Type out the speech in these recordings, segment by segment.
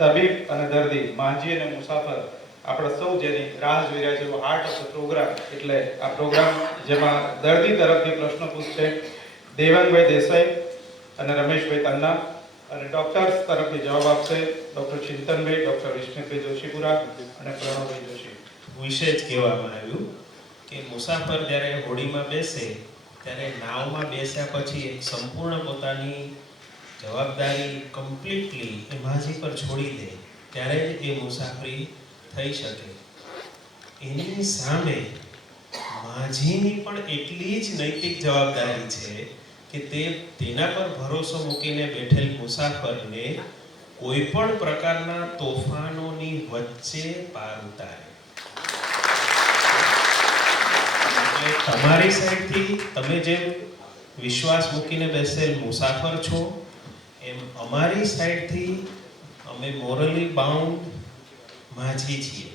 તબીબ અને દર્દી, માંજી અને મુસાફર આપણે સૌ જેની રાહ જોઈ રહ્યા છે હાર્ટ ઓફ ધ પ્રોગ્રામ એટલે આ પ્રોગ્રામ જેમાં દર્દી તરફથી પ્રશ્નો પૂછશે દેવાંગભાઈ દેસાઈ અને રમેશભાઈ તન્ના અને ડોક્ટર્સ તરફથી જવાબ આપશે ડોક્ટર ચિંતનભાઈ, ડોક્ટર વિષ્ણુભાઈ જોશીપુરા અને પ્રણવભાઈ જોશી. વિશે જ કહેવામાં આવ્યું કે મુસાફર જ્યારે હોડીમાં બેસે ત્યારે નાવમાં બેસ્યા પછી એક સંપૂર્ણ પોતાની જવાબદારી કમ્પ્લીટલી એ માજી પર છોડી દે ત્યારે જ એ મુસાફરી થઈ શકે. એની સામે માજીની પણ એટલી જ નૈતિક જવાબદારી છે કે તે તેના પર ભરોસો મૂકીને બેઠેલ મુસાફરને કોઈ પણ પ્રકારના તોફાનોની વચ્ચે પાર ઉતારે. તમારી સાઈડથી તમે જેમ વિશ્વાસ મૂકીને બેસેલ મુસાફર છો એમ અમારી સાઈડથી અમે મોરલી બાઉન્ડ માજી છીએ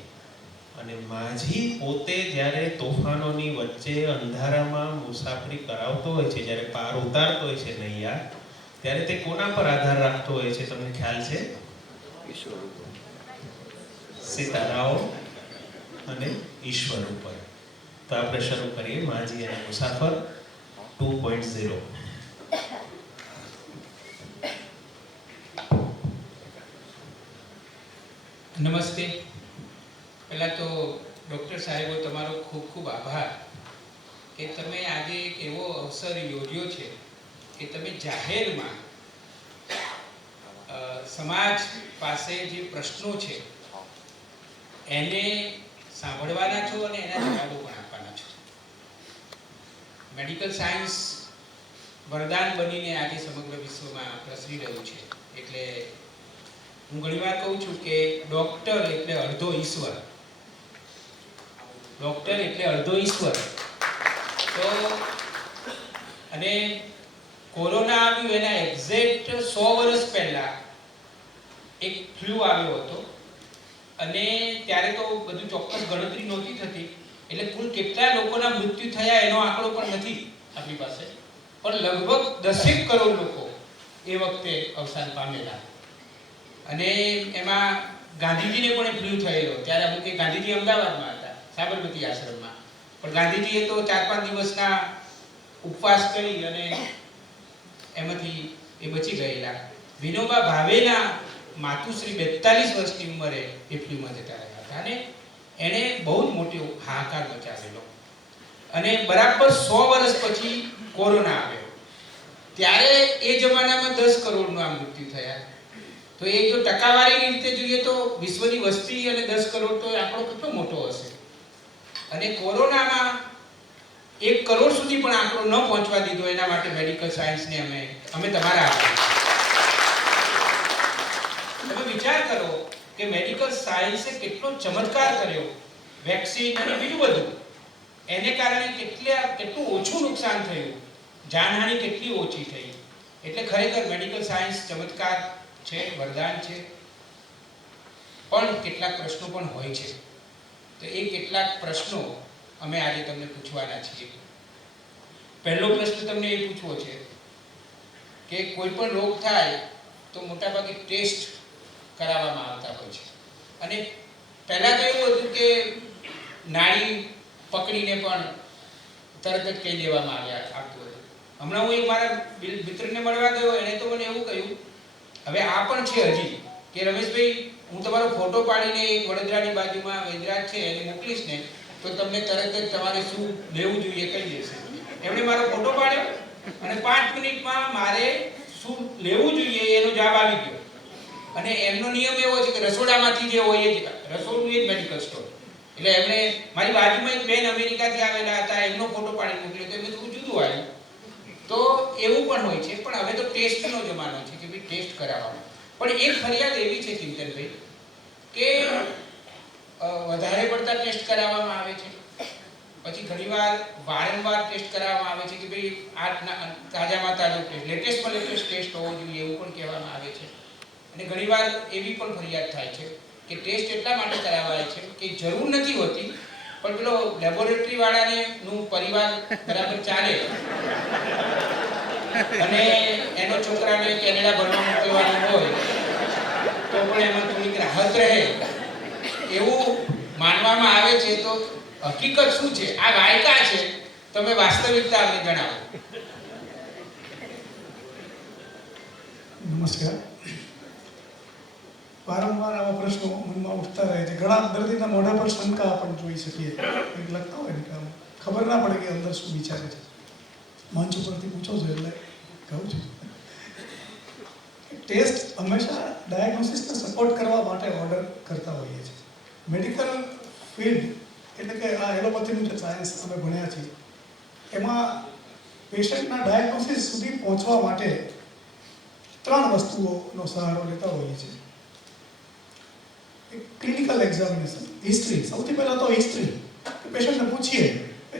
અને માજી પોતે જ્યારે તોફાનોની વચ્ચે અંધારામાં મુસાફરી કરાવતો હોય છે, જ્યારે પાર ઉતારતો હોય છે નૈયા, ત્યારે તે કોના પર આધાર રાખતો હોય છે? તમને ખ્યાલ છે? સિતારાઓ અને ઈશ્વર ઉપર. તો આપણે શરૂ કરીએ માજી અને મુસાફર 2.0. નમસ્તે. પહેલાં તો ડૉક્ટર સાહેબો તમારો ખૂબ ખૂબ આભાર કે તમે આજે એક એવો અવસર યોજ્યો છે કે તમે જાહેરમાં સમાજ પાસે જે પ્રશ્નો છે એને સાંભળવાના છો અને એના જવાબો પણ આપવાના છો. મેડિકલ સાયન્સ વરદાન બનીને આજે સમગ્ર વિશ્વમાં પ્રસરી રહ્યું છે. એટલે હું ઘણીવાર કહું છું કે ડૉક્ટર એટલે અડધો ઈશ્વર. ડૉક્ટર એટલે અડધો ઈશ્વર. તો અને કોરોના આવ્યું એના એક્ઝેક્ટ 100 વર્ષ પહેલાં એક ફ્લૂ આવ્યો હતો અને ત્યારે તો બધું ચોક્કસ ગણતરી નહોતી થતી, એટલે કુલ કેટલા લોકોના મૃત્યુ થયા એનો આંકડો પણ નથી આપણી પાસે, પણ લગભગ 10 કરોડ લોકો એ વખતે અવસાન પામેલા. અને એમાં ગાંધીજીને પણ એ ફ્લૂ થયેલો. ત્યારે અમુક ગાંધીજી અમદાવાદમાં હતા સાબરમતી આશ્રમમાં, પણ ગાંધીજીએ તો 4-5 દિવસના ઉપવાસ કરી અને એમાંથી એ બચી ગયેલા. વિનોબા ભાવેના માતુશ્રી 42 વર્ષની ઉંમરે એ ફ્લૂમાં જતા રહ્યા હતા અને એણે બહુ જ મોટો હાહાકાર મચાવેલો. અને બરાબર 100 વર્ષ પછી કોરોના આવ્યો. ત્યારે એ જમાનામાં 10 કરોડના મૃત્યુ થયા. તો એ જો ટકાવારીની રીતે જોઈએ તો વિશ્વની વસ્તી અને 10 કરોડ તો આંકડો કેટલો મોટો હશે. અને કોરોનામાં 1 કરોડ સુધી પણ આંકડો ન પહોંચવા દીધો. એના માટે મેડિકલ સાયન્સને અમે તમારા આભારી. તમે વિચાર કરો કે મેડિકલ સાયન્સે કેટલો ચમત્કાર કર્યો, વેક્સિન અને બીજું બધું. એને કારણે કેટલું ઓછું નુકસાન થયું, જાનહાનિ કેટલી ઓછી થઈ. એટલે ખરેખર મેડિકલ સાયન્સ ચમત્કાર છે, વરદાન છે. પણ કેટલાક પ્રશ્નો પણ હોય છે. તો એ કેટલાક પ્રશ્નો અમે આજે તમને પૂછવાના છીએ. પહેલો પ્રશ્ન તમને એ પૂછવો છે કે કોઈ પણ રોગ થાય તો મોટાભાગે ટેસ્ટ કરાવવામાં આવતા હોય છે. અને પહેલાં તો એવું હતું કે નાડી પકડીને પણ તરત જ કહી દેવામાં આવતું હતું. હમણાં હું એક મારા મિત્રને મળવા ગયો, એણે તો મને એવું કહ્યું, હવે આ પણ છે હજી, કે રમેશભાઈ હું તમારો ફોટો પાડીને એક વડોદરાની બાજુમાં વૈદ્યરાજ છે એને મોકલીશ ને તો તમને તરત જ તમારે શું લેવું જોઈએ કહી દેશે. એમણે મારો ફોટો પાડ્યો અને 5 મિનિટમાં મારે શું લેવું જોઈએ એનો જવાબ આવી ગયો. અને એમનો નિયમ એવો છે કે રસોડામાંથી જે હોય એ જ રસોડું એ જ મેડિકલ સ્ટોર. એટલે એમણે મારી બાજુમાં એક બેન અમેરિકાથી આવેલા હતા, એમનો ફોટો પાડી મોકલ્યો તો એમને થોડું જુદું આવ્યું. તો એવું પણ હોય છે. પણ હવે તો ટેસ્ટનો જમાનો છે કે ભાઈ ટેસ્ટ કરાવવાનો. પણ એક ફરિયાદ એવી છે ચિંતનભાઈ કે વધારે પડતા ટેસ્ટ કરાવવામાં આવે છે, પછી ઘણીવાર વારંવાર ટેસ્ટ કરાવવામાં આવે છે કે ભાઈ આ તાજામાં તાજો ટેસ્ટ, લેટેસ્ટમાં લેટેસ્ટ ટેસ્ટ હોવો જોઈએ એવું પણ કહેવામાં આવે છે. અને ઘણીવાર એવી પણ ફરિયાદ થાય છે કે ટેસ્ટ એટલા માટે કરાવાય છે કે જરૂર નથી હોતી, પણ પેલો લેબોરેટરી વાળાને નું પરિવાર બરાબર ચાલે અને એનો છોકરાને કેનેડા ભણવા મોકલવાનો હોય તો પણ એમાં થોડીક રાહત રહે એવું માનવામાં આવે છે. તો હકીકત શું છે? આ વાયકા છે, તમે વાસ્તવિકતા અમને જણાવો. નમસ્કાર. વારંવાર આવા પ્રશ્નો મનમાં ઉઠતા રહે છે. ઘણા દર્દીના મોઢા પર શંકા પણ જોઈ શકીએ. કંઈક લખતા હોય ને કે આમ ખબર ના પડે કે અંદર શું વિચારે છે. મંચ ઉપરથી પૂછો છો એટલે કહું છું. ટેસ્ટ હંમેશા ડાયગ્નોસિસને સપોર્ટ કરવા માટે ઓર્ડર કરતા હોઈએ છીએ. મેડિકલ ફિલ્ડ એટલે કે આ એલોપેથીનું જે સાયન્સ અમે ભણ્યા છીએ એમાં પેશન્ટના ડાયગ્નોસિસ સુધી પહોંચવા માટે 3 વસ્તુઓનો સહારો લેતા હોઈએ છીએ. Clinical examination, history. સૌથી પહેલાં તો હિસ્ટ્રી. પેશન્ટને પૂછીએ,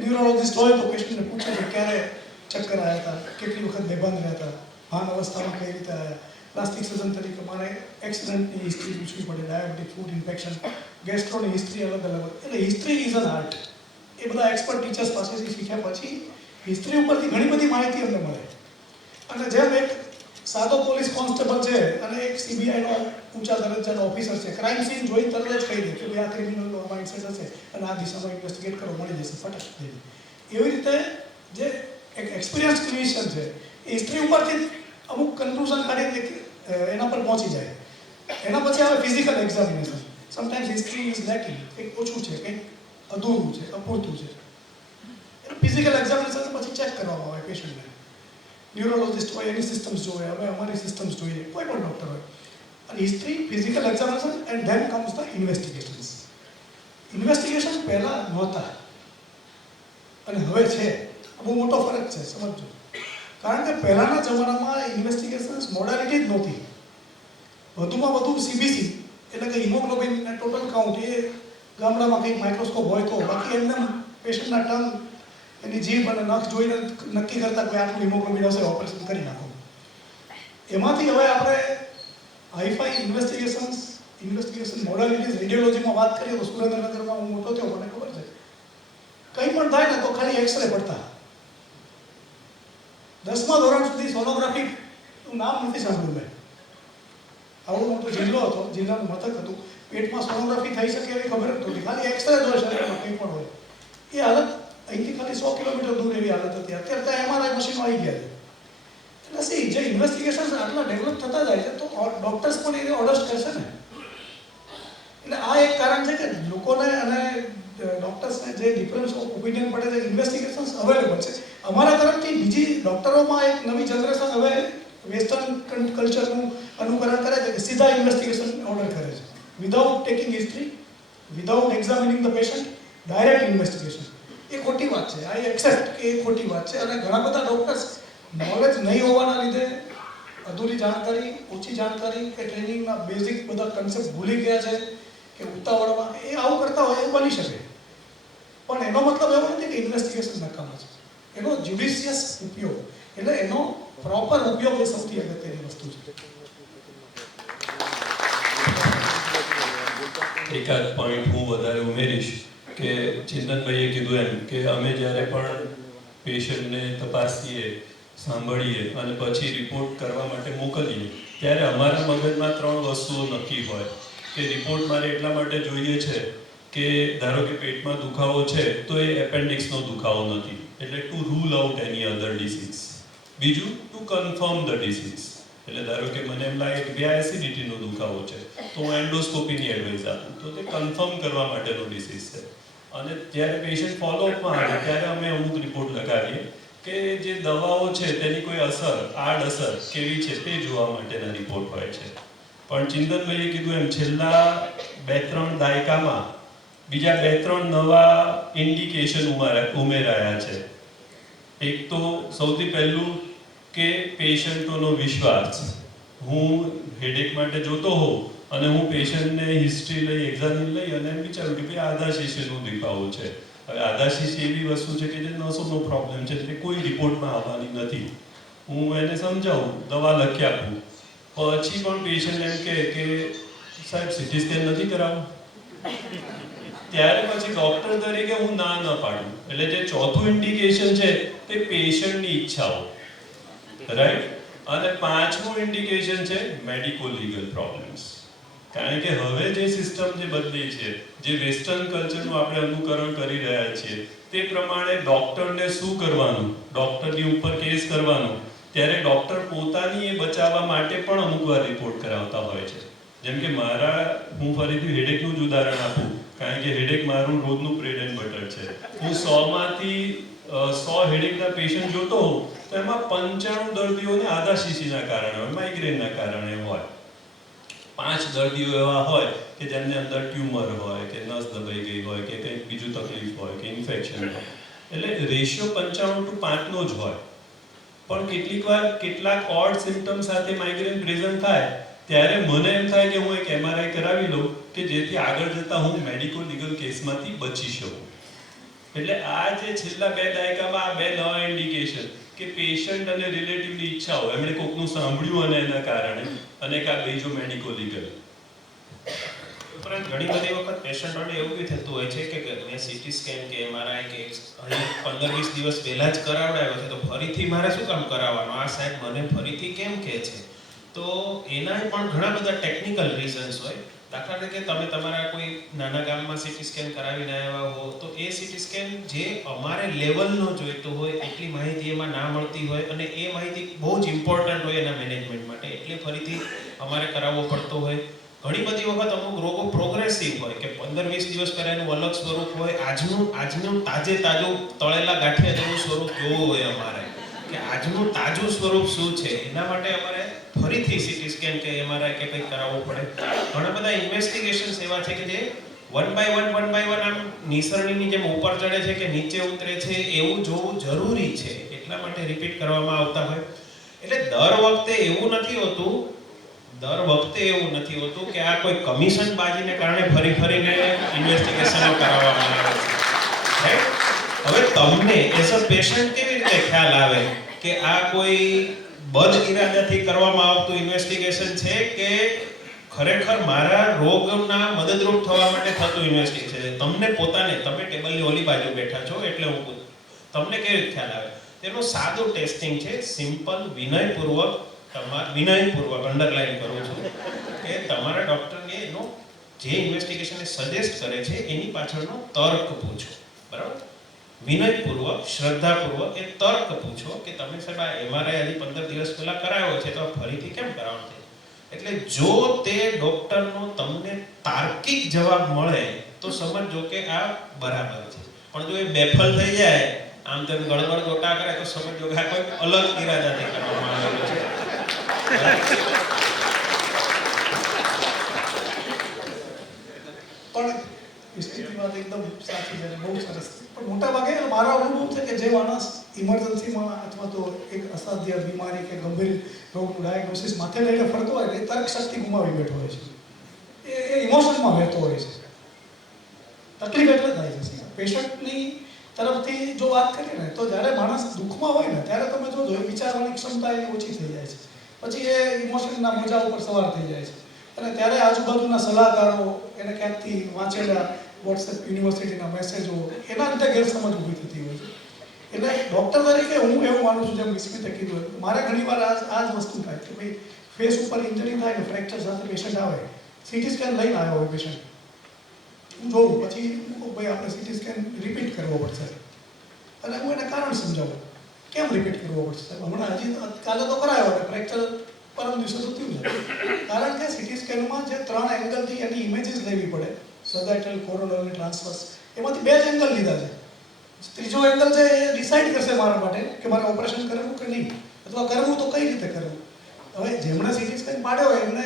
ન્યુરોલોજિસ્ટ હોય તો પેશન્ટને પૂછે કે ક્યારે ચક્કર આવ્યા હતા, કેટલી વખત બેભાન રહ્યા હતા, ભાન અવસ્થામાં કઈ રીતે આવ્યા. પ્લાસ્ટિક સર્જન તરીકે મારે એક્સિડન્ટની હિસ્ટ્રી પૂછવી પડે, ડાયાબિટીક, ફૂડ ઇન્ફેક્શન, ગેસ્ટ્રોની હિસ્ટ્રી અલગ અલગ. એટલે હિસ્ટ્રી ઇઝ એન આર્ટ. એ બધા એક્સપર્ટ ટીચર્સ પાસેથી શીખ્યા પછી હિસ્ટ્રી ઉપરથી ઘણી બધી માહિતી અમને મળે. અને જેમ એક સાદો પોલીસ કોન્સ્ટેબલ છે અને એક સીબીઆઈનો ઊંચા દરજ્જાનો ઓફિસર છે, ક્રાઇમ સીન જોઈ તરત જ કહી દે કે ભાઈ આ ક્રિમિનલનો માઇન્ડસેટ હશે અને આ દિશામાં ઇન્વેસ્ટિગેટ કરો, મળી જશે ફટક થઈ. એવી રીતે જે એક એક્સપિરિયન્સ ક્લિનિશિયન છે એ હિસ્ટ્રી ઉપરથી અમુક કન્ક્લુઝન કાઢીને એના પર પહોંચી જાય. એના પછી આવે physical examination. Sometimes history is lacking, કંઈક ઓછું છે, કંઈક અધૂરું છે, અપૂરતું છે. ફિઝિકલ એક્ઝામિનેશન પછી ચેક કરવામાં આવે પેશન્ટને. ન્યુરોલોજિસ્ટ હોય એની સિસ્ટમ્સ જોઈએ, અમે અમારી સિસ્ટમ્સ જોઈએ, કોઈ પણ ડૉક્ટર હોય. અને history, physical examination and then comes the investigations. Investigation પહેલાં નહોતા અને હવે છે. બહુ મોટો ફરક છે, સમજો. કારણ કે પહેલાંના જમાનામાં ઇન્વેસ્ટિગેશન્સ મોડાલિટી જ નહોતી. વધુમાં વધુ સીબીસી એટલે કે હિમોગ્લોબિન ટોટલ કાઉન્ટ એ ગામડામાં કંઈક માઇક્રોસ્કોપ હોય તો, બાકી એમને પેશન્ટના ટંગ, એની જીભ અને નખ જોઈને નક્કી કરતા કોઈ આટલું હિમોગ્લોબિન હશે, ઓપરેશન કરી નાખો. એમાંથી હવે આપણે હાઈફાઈ ઇન્વેસ્ટિગેશન મોડાલિટીઝ રેડિયોલોજીમાં વાત કરીએ તો સુરેન્દ્રનગરમાં હું મોટો થયો, મને ખબર છે કંઈ પણ થાય ને તો ખાલી એક્સરે પડતા. 10મા ધોરણ સુધી સોનોગ્રાફીનું નામ નથી સાંભળ્યું મેં. આવડો મોટો જિલ્લો હતો, જિલ્લાનું મથક હતું, પેટમાં સોનોગ્રાફી થઈ શકે એવી ખબર જ નહોતી. ખાલી એક્સરે જ હોય શરીરમાં, કંઈ પણ હોય. એ હાલત અહીંથી ખાલી 100 કિલોમીટર દૂર એવી હાલત હતી. અત્યારે ત્યાં એમઆરઆઈ મશીનો આવી ગયા છે. એટલે સી જે ઇન્વેસ્ટિગેશન આટલા ડેવલપ થતા જાય છે તો ડૉક્ટર્સ પણ એને ઓર્ડર્સ કરશે ને. એટલે આ એક કારણ છે કે લોકોને અને ડૉક્ટર્સને જે ડિફરન્સ ઓફ ઓપિનિયન પડે છે. ઇન્વેસ્ટિગેશન્સ અવેલેબલ છે. અમારા તરફથી બીજી ડૉક્ટરોમાં એક નવી જનરેશન હવે વેસ્ટર્ન કલ્ચરનું અનુકરણ કરે છે કે સીધા ઇન્વેસ્ટિગેશન ઓર્ડર કરે છે, without taking history, without examining the patient, direct investigation. એ ખોટી વાત છે. આઈ એક્સેપ્ટ કે એ ખોટી વાત છે. અને ઘણા બધા ડૉક્ટર્સ નોલેજ નહીં હોવાના લીધે, અધૂરી જાણકારી, ઓછી જાણકારી કે ટ્રેનિંગના બેઝિક બધા કન્સેપ્ટ ભૂલી ગયા છે કે ઉતાવળમાં એ આવું કરતા હોય, એવું બની શકે. પણ એનો મતલબ એવો નથી કે ઇન્વેસ્ટિગેશન નકામા છે. એનો જ્યુડિશિયસ ઉપયોગ, એટલે એનો પ્રોપર ઉપયોગ એ સૌથી અગત્યની વસ્તુ છે. એકાદ પોઈન્ટ હું વધારે ઉમેરીશ કે ચિંતનભાઈએ કીધું એમ કે અમે જ્યારે પણ પેશન્ટને તપાસીએ, સાંભળીએ અને પછી રિપોર્ટ કરવા માટે મોકલીએ ત્યારે અમારા મગજમાં 3 વસ્તુઓ નક્કી હોય કે રિપોર્ટ મારે એટલા માટે જોઈએ છે કે ધારો કે પેટમાં દુખાવો છે તો એ એપેન્ડિક્સનો દુખાવો નથી, એટલે to rule out any other disease. બીજું, ટુ કન્ફર્મ ધ ડિસીઝ. એટલે ધારો કે મને એમ લાગે કે આ એસિડિટીનો દુખાવો છે તો હું એન્ડોસ્કોપીની એડવાઇસ આપું, તો તે કન્ફર્મ કરવા માટેનો ડિસીઝ છે. અને જ્યારે પેશન્ટ ફોલોઅપમાં આવે ત્યારે અમે અમુક રિપોર્ટ લગાવીએ કે જે દવાઓ છે તેની કોઈ અસર, આડઅસર કેવી છે તે જોવા માટેના રિપોર્ટ હોય છે. પણ ચિંતનભાઈએ કીધું એમ છેલ્લા 2-3 દાયકામાં બીજા 2-3 નવા ઇન્ડિકેશન ઉમેરાયા છે. એક તો સૌથી પહેલું કે પેશન્ટોનો વિશ્વાસ. હું હેડેક માટે જોતો હોઉં અને હું પેશન્ટને હિસ્ટ્રી લઈ, એક્ઝામિન લઈ અને એમ વિચારું કે ભાઈ આધાશીશીનો દુખાવો છે. હવે આધાશીશી એવી વસ્તુ છે કે જે નસોનો પ્રોબ્લેમ છે, એટલે કોઈ રિપોર્ટમાં આવવાની નથી. હું એને સમજાવું, દવા લખી આપું, પછી પણ પેશન્ટ એમ કહે કે સાહેબ સીટી સ્કેન નથી કરાવવું. ત્યારે પછી ડૉક્ટર તરીકે હું ના ન પાડું. એટલે જે ચોથું ઇન્ડિકેશન છે તે પેશન્ટની ઈચ્છાઓ, રાઈટ. અને 5મું ઇન્ડિકેશન છે મેડિકો લીગલ પ્રોબ્લેમ્સ. કારણ કે હવે જે સિસ્ટમ જે બદલી છે, જે વેસ્ટર્ન કલ્ચરનું આપણે અનુકરણ કરી રહ્યા છીએ, તે પ્રમાણે ડૉક્ટરને શું કરવાનું, ડૉક્ટરની ઉપર કેસ કરવાનો, ત્યારે ડૉક્ટર પોતાની એ બચાવવા માટે પણ અમુક વાર રિપોર્ટ કરાવતા હોય છે. જેમ કે હું ફરીથી હેડેકનું જ ઉદાહરણ આપું, કારણ કે હેડેક મારું રોજનું બ્રેડ એન્ડ બટર છે. હું 100 હેડેકના પેશન્ટ જોતો હોઉં તો એમાં 95 દર્દીઓને આધા શીશીના કારણે હોય, માઇગ્રેનના કારણે હોય. 5 દર્દીઓ એવા હોય કે જેમને અંદર ટ્યુમર હોય, કે નસ દબાઈ ગઈ હોય, કે કંઈક બીજું તકલીફ હોય, કે ઇન્ફેક્શન હોય. એટલે રેશિયો 95:5 જ હોય. પણ કેટલીક વાર કેટલાક ઓડ સિમ્પટમ સાથે માઇગ્રેન પ્રેઝન્ટ થાય ત્યારે મને એમ થાય કે હું એક MRI કરાવી લઉં કે જેથી આગળ જતા હું મેડિકો લીગલ કેસમાંથી બચી શકું. એટલે આ જે છેલ્લા 2 દાયકામાં આ 2 નવા ઇન્ડિકેશન કે પેશન્ટ અને રિલેટિવની ઈચ્છાઓ, એમણે કોકનું સાંભળ્યું અને એના કારણે, અને એક આ બીજો મેડિકો લીગલ. ઉપરાંત ઘણી બધી વખત પેશન્ટોને એવું બી થતું હોય છે કે મેં CT સ્કેન કે MRI કે 15-20 દિવસ પહેલા જ કરાવડાવ્યો છે, તો ફરીથી મારે શું કામ કરાવવાનો, આ સાહેબ મને ફરીથી કેમ કહે છે? તો એના પણ ઘણા બધા ટેકનિકલ રીઝન્સ હોય. દાખલા તરીકે તમે તમારા કોઈ નાના ગામમાં CT સ્કેન કરાવીને આવ્યા હો, તો એ CT સ્કેન જે અમારે લેવલનો જોઈતો હોય એટલી માહિતી એમાં ના મળતી હોય, અને એ માહિતી બહુ જ ઇમ્પોર્ટન્ટ હોય એના મેનેજમેન્ટ માટે, એટલે ફરીથી અમારે કરાવવો પડતો હોય. ઘણી બધી વખત અમુક રોગો પ્રોગ્રેસિવ હોય કે 15-20 દિવસ પહેલા એનું અલગ સ્વરૂપ હોય, આજનું તાજું તળેલા ગાંઠિયા જેવું સ્વરૂપ જોવું હોય અમારે, કે આજનું તાજું સ્વરૂપ શું છે, એના માટે અમારે ફરીથી CT સ્કેન કે MRI કે કંઈક કરાવવું પડે. ઘણા બધા ઇન્વેસ્ટિગેશન્સ એવા છે કે જે વન બાય વન આમ નિસરણીની જેમ ઉપર ચડે છે કે નીચે ઉતરે છે, એવું જોવું જરૂરી છે, એટલા માટે રિપીટ કરવામાં આવતા હોય. એટલે દર વખતે એવું નથી હોતું કે આ કોઈ કમિશન બાજીને કારણે ફરીને ઇન્વેસ્ટિગેશનો કરાવવામાં આવે છે. હવે તમને એઝ અ પેશન્ટ કેવી રીતે ખ્યાલ આવે કે આ કોઈ બદ ઇરાદાથી કરવામાં આવતું ઇન્વેસ્ટિગેશન છે કે ખરેખર મારા રોગના મદદરૂપ થવા માટે થતું ઇન્વેસ્ટિગેશન? તમને પોતાને, તમે ટેબલની ઓલી બાજુ બેઠા છો એટલે હું પૂછું, તમને કેવી રીતે ખ્યાલ આવે? તેનું સાદું ટેસ્ટિંગ છે, સિમ્પલ, વિનયપૂર્વક અંડરલાઈન કરું છું કે તમારા ડૉક્ટરને એનો જે ઇન્વેસ્ટિગેશનને સજેસ્ટ કરે છે એની પાછળનો તર્ક પૂછો. બરાબર? વિનયપૂર્વક, શ્રદ્ધાપૂર્વક એ તર્ક પૂછો કે તમે સાહેબ આ MRI હજી 15 દિવસ પહેલા કરાવ્યો છે તો ફરીથી કેમ કરાવવાનો છે? એટલે જો તે ડૉક્ટરનો તમને તાર્કિક જવાબ મળે તો સમજો કે આ બરાબર છે. પણ જો એ બેફલ થઈ જાય, આમ તેમ ગળગળ ગોટા કરે, તો સમજો કે આ કોઈ અલગ ઇરાદાથી કરવામાં આવેલું છે. પણ સ્થિતિ વાત એકદમ સાચી છે, બહુ સરસ. પણ મોટા ભાગે મારો અનુભવ છે કે જે માણસ ઇમરજન્સીમાં અથવા તો એક અસાધ્ય બીમારી કે ગંભીર રોગનું ડાયગ્નોસિસ માથે લઈને ફરતો હોય ને, એ તર્ક શક્તિ ગુમાવી બેઠો હોય છે, એ ઇમોશનમાં વહેતો હોય છે. તકલીફ એટલે થાય છે પેશન્ટની તરફથી જો વાત કરીએ ને, તો જ્યારે માણસ દુઃખમાં હોય ને ત્યારે તમે જોજો એ વિચારવાની ક્ષમતા એની ઓછી થઈ જાય છે, પછી એ ઇમોશનના મોજા ઉપર સવાર થઈ જાય છે. અને ત્યારે આજુબાજુના સલાહકારો, એને ક્યાંકથી વાંચેલા WhatsApp યુનિવર્સિટીના મેસેજો, એના લીધે ગેરસમજ ઊભી થતી હોય છે. એટલે ડૉક્ટર તરીકે હું એવું માનું છું, જેમ વિસ્મિતે કીધું, મારે ઘણીવાર આ જ વસ્તુ થાય કે ભાઈ ફેસ ઉપર ઇન્જરી થાય ને, ફ્રેક્ચર સાથે પેશન્ટ આવે, CT સ્કેન લઈને આવ્યો હોય પેશન્ટ, હું જોઉં, પછી ભાઈ આપણે CT સ્કેન રિપીટ કરવો પડશે, અને હું એને કારણ સમજાવું કેમ રિપીટ કરવો પડશે. હમણાં હજી કાલે તો કરાયો કે ફ્રેક્ચર પરમ દિવસે તો થયું છે, કારણ કે CT સ્કેનમાં જે 3 એંગલથી એની ઇમેજીસ લેવી પડે, સગાઇટલ, કોરોનલ અને ટ્રાન્સવર્સ, એમાંથી 2 જ એંગલ લીધા છે. ત્રીજો એંગલ છે એ ડિસાઇડ કરશે મારા માટે કે મારે ઓપરેશન કરવું કે નહીં, અથવા કરવું તો કઈ રીતે કરવું. હવે જેમણે CT સ્કેન પાડ્યો હોય એમને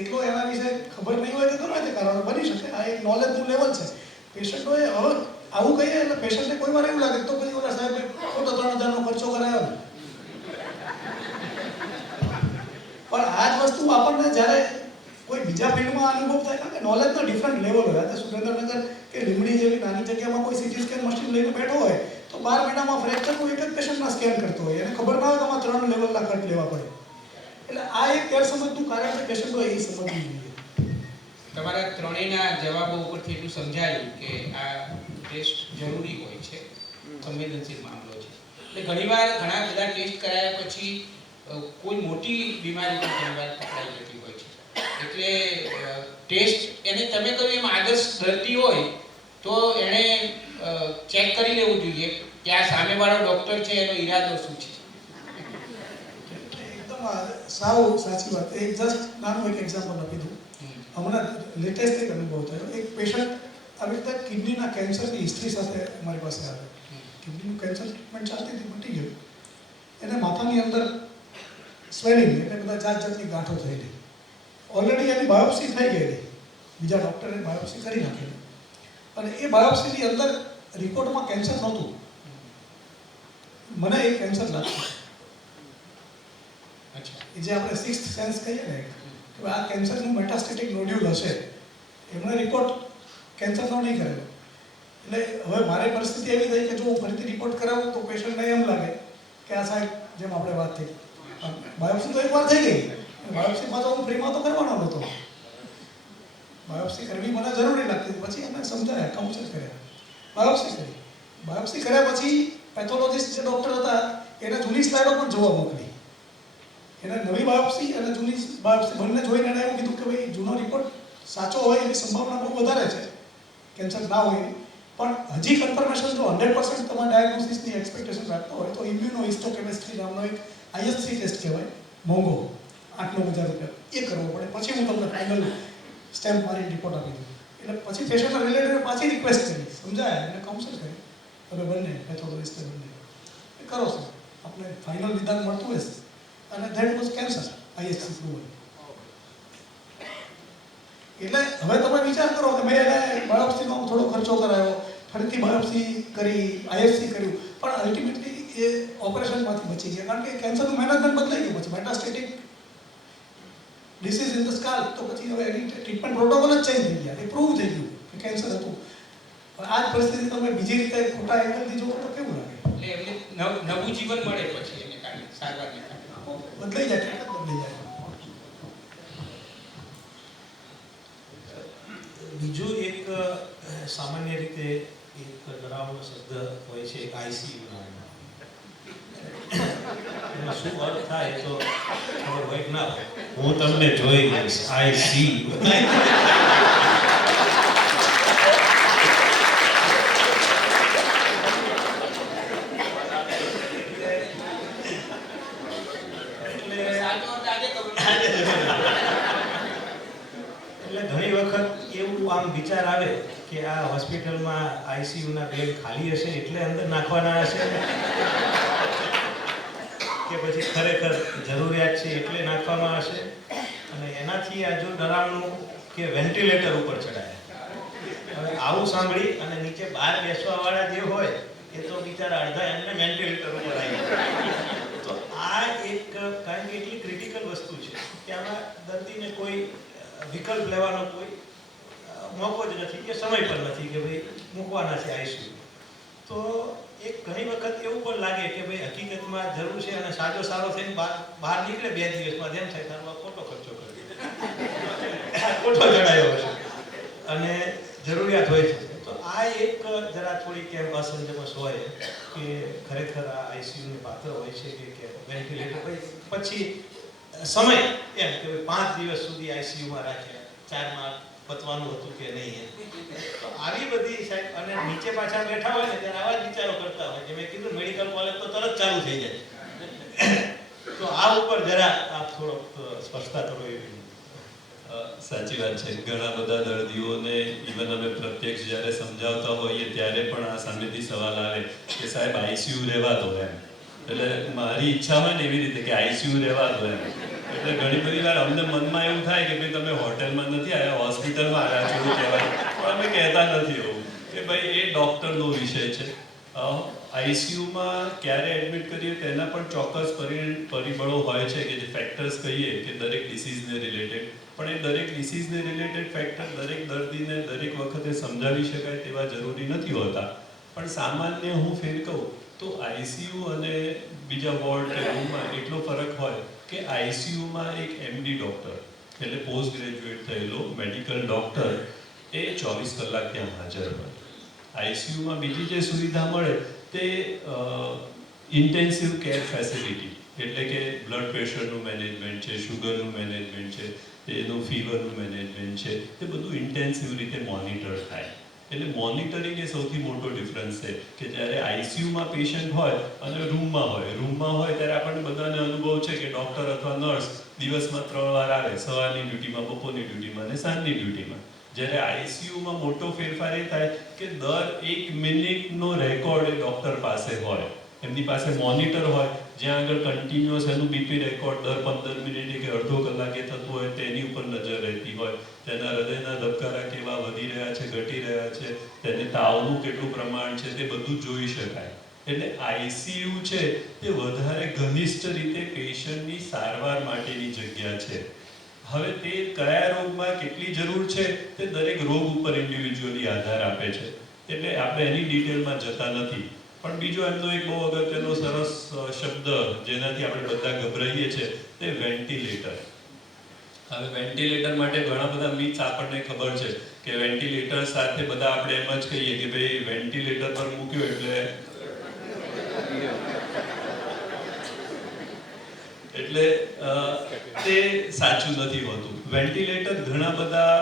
એટલો એના વિશે ખબર નહીં હોય કે ગમે તે કારણ બની શકે. આ એક નોલેજનું લેવલ છે. પેશન્ટોએ હવે આવું કહીએ એટલે પેશન્ટને કોઈ વાર એવું લાગે તો પછી ઓલા સાહેબ ખોટો 3000નો ખર્ચો કરાયો ને. પણ આ જ વસ્તુ આપણને જ્યારે કોઈ બીજા ફિલ્ડમાં અનુભવ થાય, કારણ કે નોલેજના ડિફરન્ટ લેવલ હોય. આજે સુરેન્દ્રનગર કે લીંબડી જેવી નાની જગ્યામાં કોઈ CT સ્કેન મશીન લઈને બેઠો હોય તો 12 મહિનામાં ફ્રેક્ચરનું એક જ પેશન્ટના સ્કેન કરતો હોય, એને ખબર ના હોય કે આમાં 3 લેવલના કટ લેવા પડે. એટલે આ એક ગેરસમજનું કારણ છે, પેશન્ટોએ એ સમજવું જોઈએ. તમારા ત્રણેયના જવાબો ઉપરથી એટલું સમજાયું કે આ ટેસ્ટ જરૂરી હોય છે, સંવેદનશીલ મામલો છે. એટલે ઘણા બધા ટેસ્ટ કરાયા પછી કોઈ મોટી બીમારી પણ ઘણીવાર પકડાઈ જતી હોય છે. એટલે ટેસ્ટ એને તમે કહ્યું એમ આદર્શ દર્દી હોય તો એણે ચેક કરી લેવું જોઈએ કે આ સામેવાળો ડૉક્ટર છે એનો ઈરાદો શું છે. એકદમ સાવ સાચી વાત. એક જસ્ટ નાનું એક એક્ઝામ્પલ આપી દઉં. હમણાં લેટેસ્ટ એક અનુભવ થયો. એક પેશન્ટ આવી રીતે કિડનીના કેન્સરની હિસ્ટ્રી સાથે અમારી પાસે આવે. કિડનીનું કેન્સર ટ્રીટમેન્ટ ચાલતી હતી, મટી ગયું. એને માથાની અંદર સ્વેલિંગ એટલે બધા જાતની ગાંઠો થયેલી. ઓલરેડી એની બાયોપ્સી થઈ ગયેલી, બીજા ડૉક્ટરે બાયોપ્સી કરી નાખેલી, અને એ બાયોપ્સીની અંદર રિપોર્ટમાં કેન્સર નહોતું. મને એ કેન્સર લાગતું. એ જે આપણે સિક્સ્થ સેન્સ કહીએ ને કે આ કેન્સરનું મેટાસ્ટેટિક નોડ્યુલ હશે, એમણે રિપોર્ટ કેન્સરનો નહીં કરેલો. એટલે હવે મારી પરિસ્થિતિ એવી થઈ કે જો હું ફરીથી રિપોર્ટ કરાવું તો પેશન્ટને એમ લાગે કે આ સાહેબ જેમ આપણે વાત થઈ, બાયોપ્સી તો એકવાર થઈ ગઈ, બાયોપ્સીમાં તો હું ફ્રીમાં તો કરવાનો નહોતો. બાયોપ્સી કરવી મને જરૂરી લાગતી. પછી એમને સમજાયા, કાઉન્સલ કર્યા, બાયોપ્સી કરી. બાયોપ્સી કર્યા પછી પેથોલોજીસ્ટ જે ડૉક્ટર હતા એને જૂની સ્લાઇડો પણ જોવા મોકલી. એને નવી બાયોપ્સી અને જૂની બાયોપ્સી બંને જોઈને એણે એવું કીધું કે ભાઈ જૂનો રિપોર્ટ સાચો હોય એની સંભાવના બહુ વધારે છે, કેન્સર ના હોય, પણ હજી કન્ફર્મેશન જો 100% તમારા ડાયગ્નોસિસની એક્સપેક્ટેશન રાખતો હોય તો ઇમ્યુનોહિસ્ટોકેમિસ્ટ્રી નામનો એક IHC ટેસ્ટ કહેવાય, મોંઘો 8-9 હજાર રૂપિયા, એ કરવો પડે. પછી હું તમને ફાઇનલ સ્ટેમ્પ મારી રિપોર્ટ આપી દઉં. એટલે પછી પેશન્ટના રિલેટિવે પાછી રિક્વેસ્ટ કરી, સમજાયા, એને કાઉન્સલ કરી, તમે બંને પેથોલોજીસ્ટ બંને એ કરો છો, આપણે ફાઇનલ નિદાન મળતું હશે, અને ધેટ વોઝ કેન્સર, IHC પ્રૂવલ. એટલે હવે તમે વિચાર કરો કે મેં એને બાયોપ્સીનો થોડો ખર્ચો કરાયો, ફરીથી બાયોપ્સી કરી, IHC કર્યું, પણ અલ્ટિમેટલી એ ઓપરેશનમાંથી બચી ગયા, કારણ કે કેન્સરનું મેનેજમેન્ટ બદલાઈ ગયું. પછી મેટાસ્ટેટિક ડિસીઝ ઇન ધ સ્કાલ, તો પછી હવે એની ટ્રીટમેન્ટ પ્રોટોકોલ જ ચેન્જ થઈ ગયા, એ પ્રૂવ થઈ ગયું કે કેન્સર હતું. પણ આ જ પરિસ્થિતિ તમે બીજી રીતે ખોટા એંગલથી જુઓ તો કેવું લાગે? એટલે એમને નવું જીવન મળે પછી એને કારણે, સારવારને કારણે બદલાઈ જાય, ટ્રીટમેન્ટ બદલાઈ જાય. બીજું એક સામાન્ય રીતે એક ડરાવનો શબ્દ હોય છે ICU નામનો. એનો શું અર્થ થાય તો ખબર હોય કે ના હોય. હું તમને જોઈ લઈશ, ICU. સાચો અર્થ આજે ખબર એટલે ઘણી વખત એવું આમ વિચાર આવે કે આ હોસ્પિટલમાં ICU ના બેડ ખાલી હશે એટલે અંદર નાખવાના હશે, કે પછી ખરેખર જરૂરિયાત છે એટલે નાખવામાં હશે. અને એનાથી આ જો ડરાવનું કે વેન્ટિલેટર ઉપર ચડાયા. હવે આવું સાંભળી અને નીચે બહાર બેસવાવાળા જે હોય એ તો બિચારા અડધા એમને વેન્ટિલેટર ઉપર આવી ગયા. તો આ એક કારણ કે એટલી ક્રિટિકલ વસ્તુ છે કે આમાં દર્દીને કોઈ વિકલ્પ લેવાનો કોઈ મોકો જ નથી કે સમય પણ નથી કે ભાઈ મૂકવાના છે ICU. તો એક ઘણી વખત એવું પણ લાગે કે ભાઈ હકીકતમાં જરૂર છે અને સાજો સારો થઈને બહાર નીકળે 2 દિવસમાં, તેમ થાય તારો ખોટો ખર્ચો કર્યો, ખોટો જણાયો હશે અને જરૂરિયાત હોય છે. તો આ એક જરા થોડી કેમ અસમંજસ હોય કે ખરેખર આ ICU ની પાત્ર હોય છે કે વેન્ટિલેટર પછી સમય એમ કે 5 દિવસ સુધી ICU માં રાખ્યા, 4 માં પતવાનું હતું કે નહીં. તો આવી બધી સાહેબ, અને નીચે પાછા બેઠા હોય ને ત્યારે આવા જ વિચારો કરતા હોય. જે મેં કીધું મેડિકલ કોલેજ તો તરત ચાલુ થઈ જાય. તો આ ઉપર જરા આપ થોડોક સ્પષ્ટતા કરો એવી. સાચી વાત છે. ઘણા બધા દર્દીઓને ઇવન અમે પ્રત્યક્ષ જ્યારે સમજાવતા હોઈએ ત્યારે પણ આ સામેથી સવાલ આવે કે સાહેબ ICU રહેવા દો એમ. એટલે મારી ઈચ્છા હોય ને એવી રીતે કે ICU રહેવા દો એમ. એટલે ઘણી બધી વાર અમને મનમાં એવું થાય કે ભાઈ તમે હોટલમાં નથી આવ્યા, હોસ્પિટલમાં આવ્યા છો એવું કહેવાય, પણ અમે કહેતા નથી એવું કે ભાઈ એ ડૉક્ટરનો વિષય છે. ICUમાં ક્યારે એડમિટ કરીએ તેના પણ ચોક્કસ પરિબળો હોય છે કે જે ફેક્ટર્સ કહીએ કે દરેક ડિસીઝને રિલેટેડ, પણ એ દરેક ડિસીઝને રિલેટેડ ફેક્ટર દરેક દર્દીને દરેક વખતે સમજાવી શકાય તેવા જરૂરી નથી હોતા. પણ સામાન્ય હું ફેર કહું તો ICU અને બીજા વોર્ડ કે રૂમમાં એટલો ફરક હોય કે ICUમાં એક MD ડૉક્ટર એટલે પોસ્ટ ગ્રેજ્યુએટ થયેલો મેડિકલ ડૉક્ટર એ 24 કલાક ત્યાં હાજર હોય. ICUમાં બીજી જે સુવિધા મળે તે ઇન્ટેન્સિવ કેર ફેસિલિટી એટલે કે બ્લડ પ્રેશરનું મેનેજમેન્ટ છે, શુગરનું મેનેજમેન્ટ છે, એનું ફીવરનું મેનેજમેન્ટ છે, એ બધું ઇન્ટેન્સિવ રીતે મોનિટર થાય. એટલે મોનિટરિંગ એ સૌથી મોટો ડિફરન્સ છે કે જ્યારે આઈસીયુમાં પેશન્ટ હોય અને રૂમમાં હોય ત્યારે આપણને બધાને અનુભવ છે કે ડૉક્ટર અથવા નર્સ દિવસમાં 3 વાર આવે, સવારની ડ્યુટીમાં, બપોરની ડ્યુટીમાં અને સાંજની ડ્યુટીમાં. જ્યારે આઈસીયુમાં મોટો ફેરફાર એ થાય કે દર 1 મિનિટનો રેકોર્ડ એ ડૉક્ટર પાસે હોય, એમની પાસે મોનિટર હોય જ્યાં આગળ કન્ટિન્યુઅસ એનું બીપી રેકોર્ડ દર 15 મિનિટે કે અડધો કલાકે થતું હોય તેની ઉપર નજર રહેતી હોય, તેના હૃદયના ધબકારા કેવા વધી રહ્યા છે, ઘટી રહ્યા છે, તેને તાવનું કેટલું પ્રમાણ છે, તે બધું જોઈ શકાય. એટલે આઈસીયુ છે તે વધારે ઘનિષ્ઠ રીતે પેશન્ટની સારવાર માટેની જગ્યા છે. હવે તે કયા રોગમાં કેટલી જરૂર છે તે દરેક રોગ ઉપર ઇન્ડિવિજ્યુઅલી આધાર આપે છે, એટલે આપણે એની ડિટેલમાં જતા નથી. પણ બીજો એમનો એક બહુ અગત્યનો સરસ શબ્દ જેનાથી આપણે બધા ગભરાઈએ છીએ તે વેન્ટિલેટર. હવે વેન્ટિલેટર માટે ઘણા બધા મિથ્સ આપણને ખબર છે કે વેન્ટિલેટર સાથે બધા આપણે એમ જ કહીએ કે ભાઈ વેન્ટિલેટર પર મૂક્યું એટલે તે સાચું નથી હોતું. વેન્ટિલેટર ઘણા બધા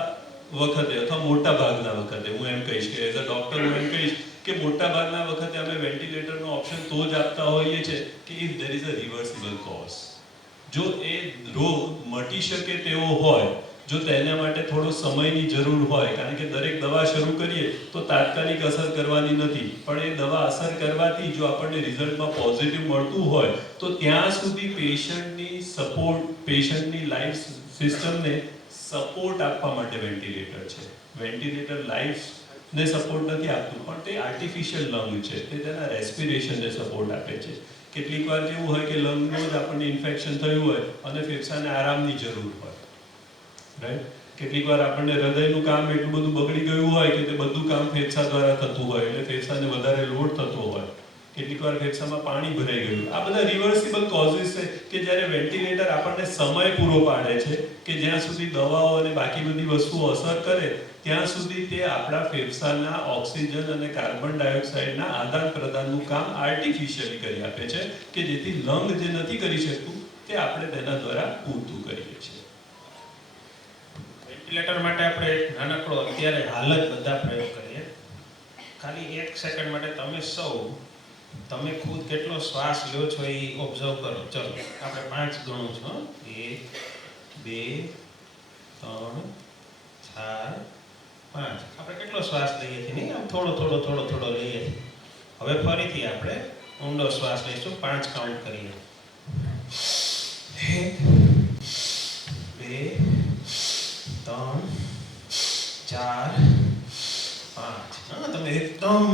વખતે અથવા મોટા ભાગના વખતે હું એમ કહીશ કે એઝ અ ડૉક્ટર હું એમ કહીશ કે મોટા ભાગના વખતે અમે વેન્ટિલેટરનો ઓપ્શન તો જ આપતા હોઈએ છીએ કે if there is a reversible cause. જો એ રોગ મટી શકે તેવો હોય, જો તેના માટે થોડો સમયની જરૂર હોય, કારણ કે દરેક દવા શરૂ કરીએ તો તાત્કાલિક અસર કરવાની નથી, પણ એ દવા અસર કરવાથી જો આપણને રિઝલ્ટમાં પોઝિટિવ મળતું હોય તો ત્યાં સુધી પેશન્ટની લાઈફ સિસ્ટમને સપોર્ટ આપવા માટે વેન્ટિલેટર છે. વેન્ટિલેટર લાઈફને સપોર્ટ નથી આપતું, પણ તે આર્ટિફિશિયલ લંગ છે, તે તેના રેસ્પિરેશનને સપોર્ટ આપે છે. કેટલીક વાર જેવું હોય કે લંગનું જ આપણને ઇન્ફેક્શન થયું હોય અને ફેફસાને આરામની જરૂર હોય, રાઈટ. કેટલીક વાર આપણને હૃદયનું કામ એટલું બધું બગડી ગયું હોય કે તે બધું કામ ફેફસા દ્વારા થતું હોય, એટલે ફેફસાને વધારે લોડ થતો હોય. કેટલીક વાર ફેફસામાં પાણી ભરાઈ ગયું. આ બધા રિવર્સિબલ કોઝિસ છે કે જ્યારે વેન્ટિલેટર આપણને સમય પૂરો પાડે છે કે જ્યાં સુધી દવાઓ અને બાકી બધી વસ્તુઓ અસર કરે ત્યાં સુધી તે આપણા ફેફસાના ઓક્સિજન અને કાર્બન ડાયોક્સાઇડના આદાન પ્રદાનનું કામ આર્ટિફિશિયલી કરી આપે છે કે જેથી લંગ જે નથી કરી શકતું તે આપણે તેના દ્વારા પૂરતું કરીએ છીએ. વેન્ટિલેટર માટે આપણે એક નાનકડો અત્યારે હાલ જ બધા પ્રયોગ કરીએ. ખાલી 1 સેકન્ડ માટે તમે ખુદ કેટલો શ્વાસ લ્યો છો એ ઓબ્ઝર્વ કરો. ચલો આપણે 5 ગણું છો. 1 2 3 4 5. આપણે કેટલો શ્વાસ લઈએ છીએ? નહીં, આમ થોડો લઈએ છીએ. હવે ફરીથી આપણે ઊંડો શ્વાસ લઈશું. 5 કાઉન્ટ કરીએ. 1 2 3 4 5. તમે એકદમ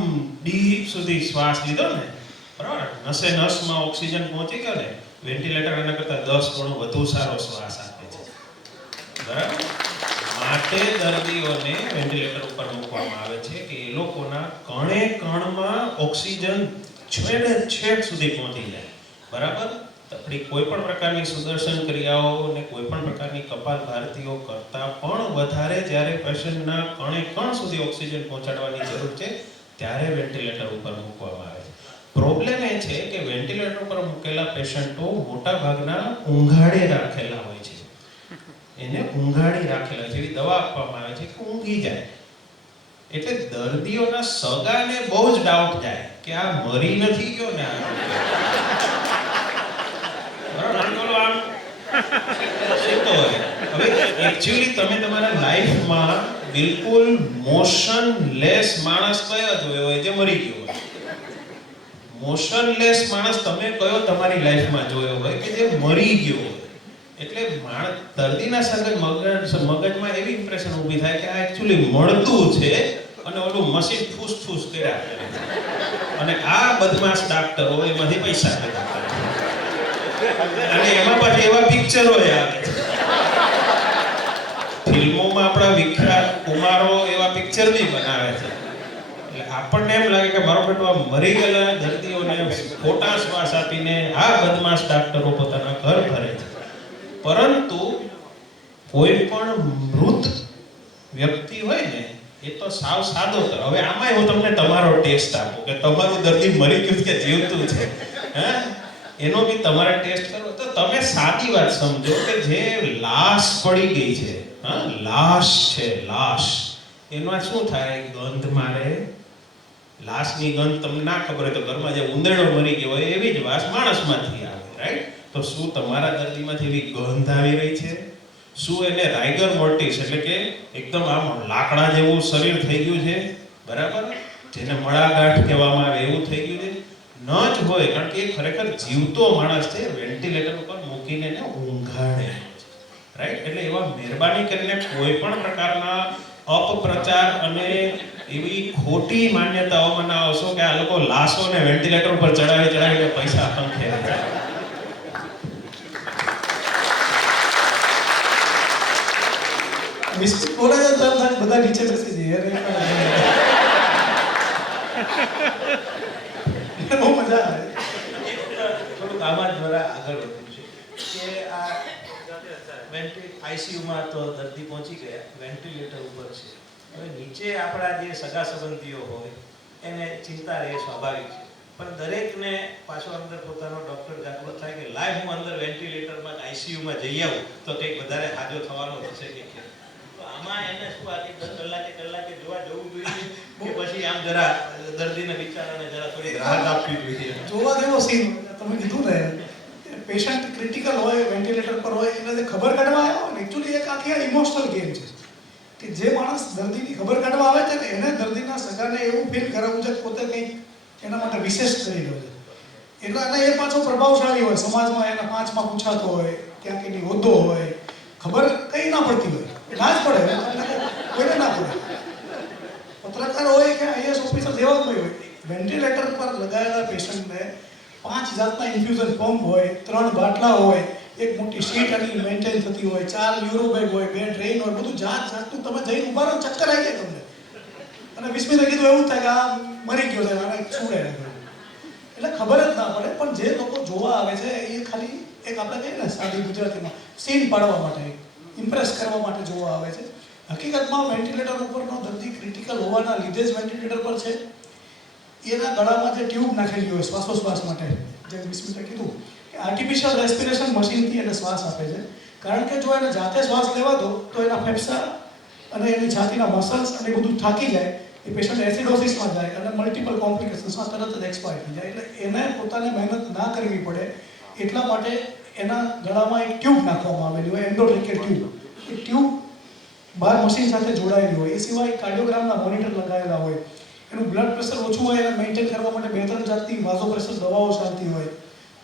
ડીપ સુધી શ્વાસ લીધો ને, બરાબર, નસે નસમાં ઓક્સિજન પહોંચી ગયો ને, વેન્ટિલેટર એના કરતાં 10 ગણો વધુ સારો શ્વાસ આપે છે, બરાબર. માટે દર્દીઓને વેન્ટિલેટર ઉપર મૂકવામાં આવે છે કે એ લોકોના કણે કણમાં ઓક્સિજન છેક સુધી પહોંચી જાય, બરાબર. આપણી કોઈ પણ પ્રકારની સુદર્શન ક્રિયાઓ અને કોઈ પણ પ્રકારની કપાલભાતિઓ કરતા પણ વધારે જ્યારે પેશન્ટના કણે કણ સુધી ઓક્સિજન પહોંચાડવાની જરૂર છે ત્યારે વેન્ટિલેટર ઉપર મૂકવામાં આવે છે. પ્રોબ્લેમ એ છે કે વેન્ટિલેટર પર મૂકેલા પેશન્ટો મોટા ભાગના ઊંઘાડે રાખેલા હોય છે. એને ઊંઘાડી રાખેલા છે, એવી દવા આપવામાં આવે છે કે ઊંઘી જાય. એટલે દર્દીઓના સગાને બહુ જ ડાઉટ જાય કે આ મરી નથી ગયો ને, હવે એકચ્યુઅલી તમે તમારા લાઈફમાં બિલકુલ મોશનલેસ માણસ કયો જોયો હોય જે મરી ગયો હોય? મોશનલેસ માણસ તમે કયો તમારી લાઈફમાં જોયો હોય કે જે મરી ગયો હોય? એટલે દર્દીના સાથે મગજમાં એવી ઇમ્પ્રેશન ઊભી થાય કે આ એકચ્યુઅલી મળતું છે અને ઓલું મશીન ફૂસ કર્યા કરે અને આ બદમાશ ડાક્ટરો એમાંથી પૈસા ભેગા કરે અને એમાં પાછી એવા પિક્ચરો આવે છે. ફિલ્મોમાં આપણા વિખ્યાત કુમારો એવા પિક્ચર બી બનાવે છે. એટલે આપણને એમ લાગે કે મારો બેટો આ મરી ગયેલા દર્દીઓને ખોટા શ્વાસ આપીને આ બદમાશ ડાક્ટરો પોતાના ઘર ભરે છે. પરંતુ કોઈ પણ મૃત વ્યક્તિ હોય ને એ તો સાવ સાદો કરે. હવે આમાંય હું તમને તમારો ટેસ્ટ આપું કે તમારું દર્દી મરી ગયું કે જીવતું છે. હે, એનો બી તમારે ટેસ્ટ કરવો તો તમે સાદી વાત સમજો કે જે લાશ પડી ગઈ છે, હા લાશ છે, લાશ એમાં શું થાય, ગંધ મારે. લાશની ગંધ તમને ના ખબર હોય તો ઘરમાં જે ઉંદરડો મરી ગયો હોય એવી જ વાસ માણસમાંથી આવે, રાઈટ? તો શું તમારા દર્દીમાંથી એવી ગંધ આવી રહી છે? શું એને રાઇગર મોર્ટિસ એટલે કે એકદમ આમ લાકડા જેવું શરીર થઈ ગયું છે, બરાબર? જેને મળાગાંઠ કહેવામાં આવે એવું થઈ ગયું છે? ન જ હોય, કારણ કે એ ખરેખર જીવતો માણસ છે, વેન્ટિલેટર ઉપર મૂકીને એને ઊંઘાડે, રાઈટ? એટલે એવા મહેરબાની કરીને કોઈ પણ પ્રકારના અપપ્રચાર અને એવી ખોટી માન્યતાઓમાં ના આવશો કે આ લોકો લાશોને વેન્ટિલેટર ઉપર ચડાવીને પૈસા ખંખે છે. મિસ્ટેક બોલે છે તો એમ થાય બધા નીચે બેસી જઈએ. બહુ મજા આવે. થોડુંક આમાં દ્વારા આગળ વધવું છે કે આ આઈસીયુમાં તો દર્દી પહોંચી ગયા, વેન્ટિલેટર ઉપર છે. હવે નીચે આપણા જે સગા સંબંધીઓ હોય એને ચિંતા રહે, સ્વાભાવિક છે. પણ દરેકને પાછો અંદર પોતાનો ડૉક્ટર જાગૃત થાય કે લાય હું અંદર વેન્ટિલેટરમાં આઈસીયુમાં જઈ આવું તો કંઈક વધારે હાજો થવાનો થશે કે કેમ. તો આમાં એને શું આથી 10 કલાકે જોવા જવું જોઈએ કે પછી આમ જરા દર્દીને બિચારાને જરા થોડી રાહત આપવી જોઈએ? જોવા જેવો સીન તમે કીધું ને, પેશન્ટ ક્રિટિકલ હોય, વેન્ટિલેટર પર હોય, એને જે ખબર કાઢવા આવ્યો હોય ને, એકચ્યુઅલી એક આખી આ ઇમોશનલ ગેમ છે કે જે માણસ દર્દીની ખબર કાઢવા આવે છે ને એને દર્દીના સગાને એવું ફીલ કરાવવું છે કે પોતે કંઈક એના માટે વિશેષ કરી રહ્યો છે. એટલે અને એ પાછો પ્રભાવશાળી હોય, સમાજમાં એના 5માં પૂછાતો હોય, ક્યાંક એની હોદ્દો હોય, ખબર કંઈ ના પડતી હોય, ના જ પડે, કોઈને ના પડે. પત્રકાર હોય કે આઈએસ ઓફિસર જેવા જ હોય, વેન્ટિલેટર પર લગાવેલા પેશન્ટને 5 જાતના ઇન્ફ્યુઝન પંપ હોય, 3 બાટલા હોય, એક મોટી સીટ આની મેન્ટેન થતી હોય, 4 યુરો બેગ હોય, 2 ટ્રેન હોય, બધું જાતનું તમે જઈને ઉભા રહો, ચક્કર આવી જાય તમને. અને વિસ્મિતે કીધું એવું થાય કે આ મરી ગયો છે, આને છોડે. એટલે ખબર જ ના પડે. પણ જે લોકો જોવા આવે છે એ ખાલી એક આપણે કહીએ ને સાદી ગુજરાતીમાં સીન પાડવા માટે, ઇમ્પ્રેસ કરવા માટે જોવા આવે છે. હકીકતમાં વેન્ટિલેટર ઉપરનો દર્દી ક્રિટિકલ હોવાના લીધે જ વેન્ટિલેટર પર છે. એના ગળામાં જે ટ્યુબ નાખેલી હોય શ્વાસોશ્વાસ માટે, જે વિસ્મિતે કીધું કે આર્ટિફિશિયલ રેસ્પિરેશન મશીનથી એને શ્વાસ આપે છે. કારણ કે જો એને જાતે શ્વાસ લેવા દો તો એના ફેફસા અને એની છાતીના મસલ્સ અને બધું થાકી જાય, એ પેશન્ટ એસિડોસિસમાં જાય અને મલ્ટિપલ કોમ્પ્લિકેશન્સમાં તરત જ એક્સપાયર થઈ જાય. એટલે એને પોતાને મહેનત ના કરવી પડે એટલા માટે એના ગળામાં એક ટ્યુબ નાખવામાં આવેલી હોય, એન્ડોટ્રેકેટ ટ્યુબ. એ ટ્યુબ બહાર મશીન સાથે જોડાયેલી હોય. એ સિવાય કાર્ડિયોગ્રામના મોનિટર લગાવેલા હોય. એનું બ્લડ પ્રેશર ઓછું હોય એને મેન્ટેન કરવા માટે 2-3 જાતની વાઝોપ્રેશર દવાઓ ચાલતી હોય,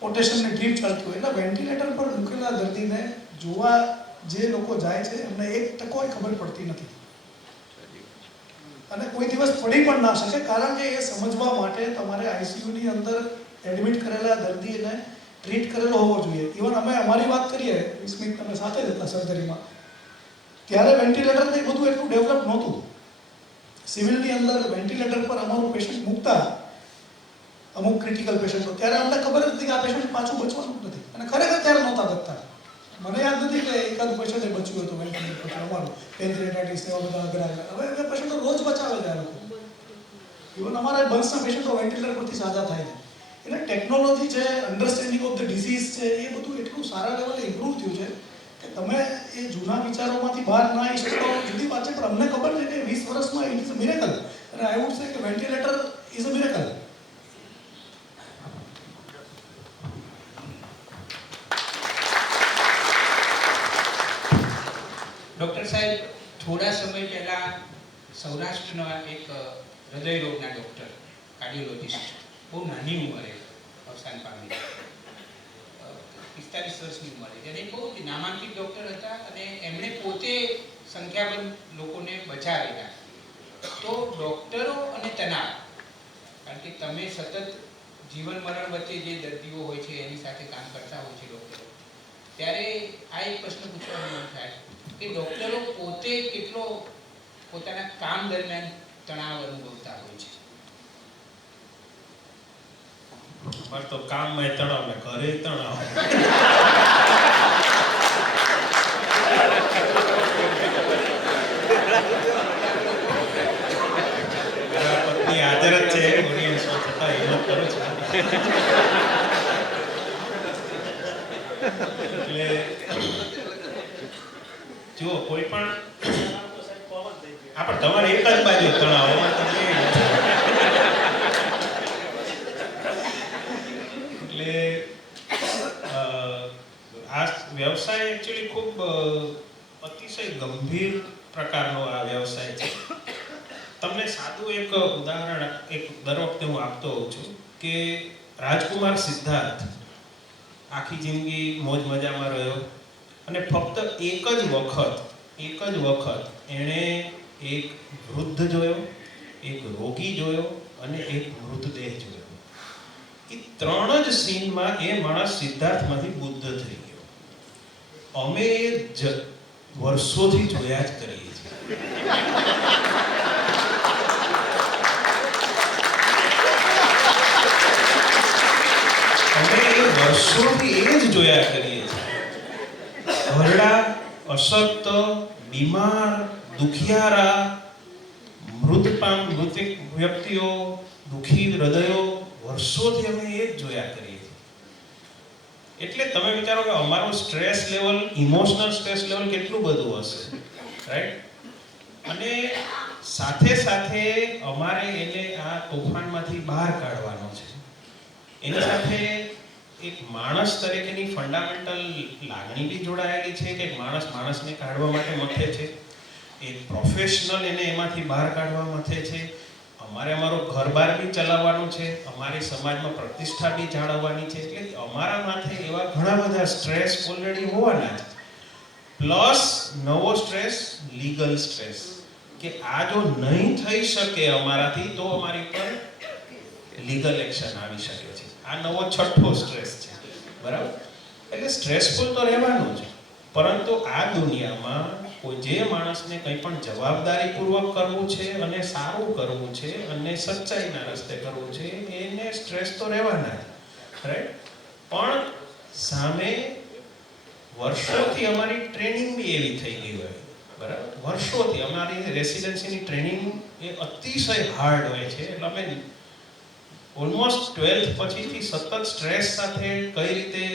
પોટેશિયમની ડ્રીપ ચાલતી હોય. એટલે વેન્ટિલેટર પર મૂકેલા દર્દીને જોવા જે લોકો જાય છે એમને 1% ખબર પડતી નથી અને કોઈ દિવસ પડી પણ ના શકે. કારણ કે એ સમજવા માટે તમારે આઈસીયુની અંદર એડમિટ કરેલા દર્દીને ટ્રીટ કરેલો હોવો જોઈએ. ઇવન અમે અમારી વાત કરીએ, વિસ્મિત તમે સાથે જ હતા સર્જરીમાં, ત્યારે વેન્ટિલેટર ને બધું એટલું ડેવલપ નહોતું. સિવિલની અંદર વેન્ટિલેટર પર અમારું પેશન્ટ મૂકતા અમુક ક્રિટિકલ પેશન્ટો, ત્યારે અમને ખબર જ હતી કે આ પેશન્ટ પાછું બચવાનું જ નથી. અને ખરેખર ત્યારે નહોતા બચતા. મને યાદ નથી કે એકાદ પેશન્ટ બચ્યું હતું વેન્ટિલેટર પર અમારું, પેન્ક્રિયાટાઇટિસ એવા બધા અઘરા. હવે એ પેશન્ટો રોજ બચાવે છે આ લોકો. ઇવન અમારા બંસના પેશન્ટો વેન્ટિલેટર પરથી સાજા થાય છે. એટલે ટેકનોલોજી છે, અન્ડરસ્ટેન્ડિંગ ઓફ ધ ડિઝીઝ છે, એ બધું એટલું સારા લેવલે ઇમ્પ્રૂવ થયું છે કે તમે એ જૂના વિચારોમાંથી બહાર ના આવી શકો જુદી વાત છે. પણ અમને ખબર છે કે 20 વર્ષમાં ઇટ ઇઝ અ મિરેકલ. અને આઈ વુડ સે કે ventilator is a miracle. Doctor સાહેબ, થોડા સમય પહેલાં સૌરાષ્ટ્રના એક હૃદયરોગના ડૉક્ટર, કાર્ડિયોલોજિસ્ટ, બહુ નાની ઉંમરે અવસાન પામી, 45 વર્ષની ઉંમરે. જેને બહુ નામાંકિત ડૉક્ટર હતા અને એમણે પોતે સંખ્યાબંધ લોકોને બચાવેલા. તો ડૉક્ટરો અને તણાવ, કારણ કે તમે સતત જીવન મરણ વચ્ચે જે દર્દીઓ હોય છે એની સાથે કામ કરતા હોય છે ડૉક્ટરો, ત્યારે આ એક પ્રશ્ન પૂછવાનું મન થાય કે ડૉક્ટરો પોતે કેટલો પોતાના કામ દરમિયાન તણાવ અનુભવતા હોય છે. પણ તો કામમાં તણાવ ને ઘરે તણાવ. પત્ની હાજર જ છે, ઓડિયન્સમાં છતાં હિંમત કરું છું. જુઓ કોઈ પણ પણ તમારે એક જ બાજુ તણાવ એમાં તમે એટલે આ વ્યવસાય એકચ્યુઅલી ખૂબ અતિશય ગંભીર પ્રકારનો આ વ્યવસાય છે. તમને સાદું એક ઉદાહરણ દર વખતે હું આપતો હોઉં છું કે રાજકુમાર સિદ્ધાર્થ આખી જિંદગી મોજ મજામાં રહ્યો અને ફક્ત એક જ વખત એણે એક વૃદ્ધ જોયો, એક રોગી જોયો અને એક મૃતદેહ જોયો. એ ત્રણ જ સીનમાં એ માણસ સિદ્ધાર્થમાંથી બુદ્ધ થઈ ગયો. અમે વર્ષોથી જોયા જ કરીએ છીએ. અમે એ વર્ષોથી એ જ જોયા કરીએ છીએ. ઘરડા, અશક્ત, બીમાર, દુખિયારા, મૃત વ્યક્તિઓ, દુઃખી હૃદયો, વર્ષોથી અમે એ જ જોયા કરીએ છીએ. એટલે તમે વિચારો કે અમારો stress level, emotional stress level કેટલું બધું હશે, રાઈટ? અને સાથે સાથે અમારે એને આ તોફાનમાંથી બહાર કાઢવાનો છે. એની સાથે એક માણસ તરીકેની ફંડામેન્ટલ લાગણી બી જોડાયેલી છે કે માણસને કાઢવા માટે મથે છે. એક પ્રોફેશનલ એને એમાંથી બહાર કાઢવા મથે છે. અમારે અમારો ઘર-બાર બી ચલાવવાનું છે, અમારી સમાજમાં પ્રતિષ્ઠા બી જાળવવાની છે. એટલે અમારા માથે એવા ઘણા બધા સ્ટ્રેસ ઓલરેડી હોવાના છે. પ્લસ નવો સ્ટ્રેસ, લીગલ સ્ટ્રેસ, કે આ જો નહીં થઈ શકે અમારાથી તો અમારી પર લીગલ એક્શન આવી શકે છે. આ નવો છઠ્ઠો સ્ટ્રેસ છે, બરાબર? એટલે સ્ટ્રેસફુલ તો રહેવાનું છે, પરંતુ આ દુનિયામાં કોઈ જે માણસને કંઈ પણ જવાબદારીપૂર્વક કરવું છે અને સારું કરવું છે અને સચ્ચાઈના રસ્તે કરવું છે એને સ્ટ્રેસ તો રહેવાના જ, રાઈટ? પણ સામે વર્ષોથી અમારી ટ્રેનિંગ બી એવી થઈ ગઈ હોય, બરાબર? વર્ષોથી અમારી રેસિડેન્સીની ટ્રેનિંગ એ અતિશય હાર્ડ હોય છે. એટલે અમે ઓલમોસ્ટ 12th પછીથી સતત સ્ટ્રેસ સાથે કઈ રીતે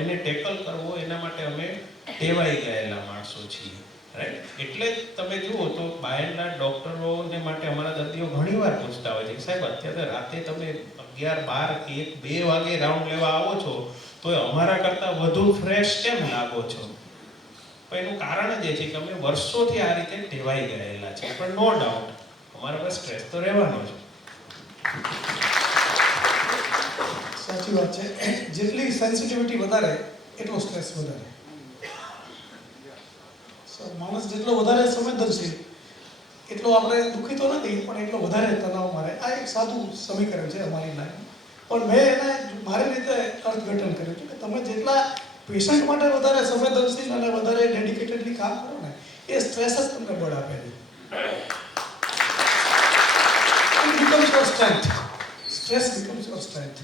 એને ટેકલ કરવો એના માટે અમે ટેવાઈ ગયેલા માણસો છીએ, રાઈટ? એટલે જ તમે જુઓ તો બાય એન્ડ લાર્જ ડૉક્ટરોને માટે અમારા દર્દીઓ ઘણીવાર પૂછતા હોય છે કે સાહેબ અત્યારે રાતે તમે 11, 12, 1, 2 વાગે રાઉન્ડ લેવા આવો છો તો અમારા કરતાં વધુ ફ્રેશ કેમ લાગો છો? પણ એનું કારણ જ એ છે કે અમે વર્ષોથી આ રીતે ટેવાઈ ગયેલા છે. પણ નો ડાઉટ અમારા પર સ્ટ્રેસ તો રહેવાનો છે. સાચી વાત છે. જેટલી સેન્સિટિવિટી વધારે એટલો સ્ટ્રેસ વધારે. માણસ જેટલો વધારે સંવેદનશીલ એટલો આપણે દુઃખી તો નથી, પણ એટલો વધારે તણાવ મારે. આ એક સાદું સમીકરણ છે અમારી લાઈન. પણ મેં એને મારી રીતે અર્થઘટન કર્યું છે કે તમે જેટલા પેશન્ટ માટે વધારે સંવેદનશીલ અને વધારે ડેડિકેટેડલી કામ કરો ને એ સ્ટ્રેસ જ તમને બળ આપે છે. It becomes your strength. Stress becomes your strength.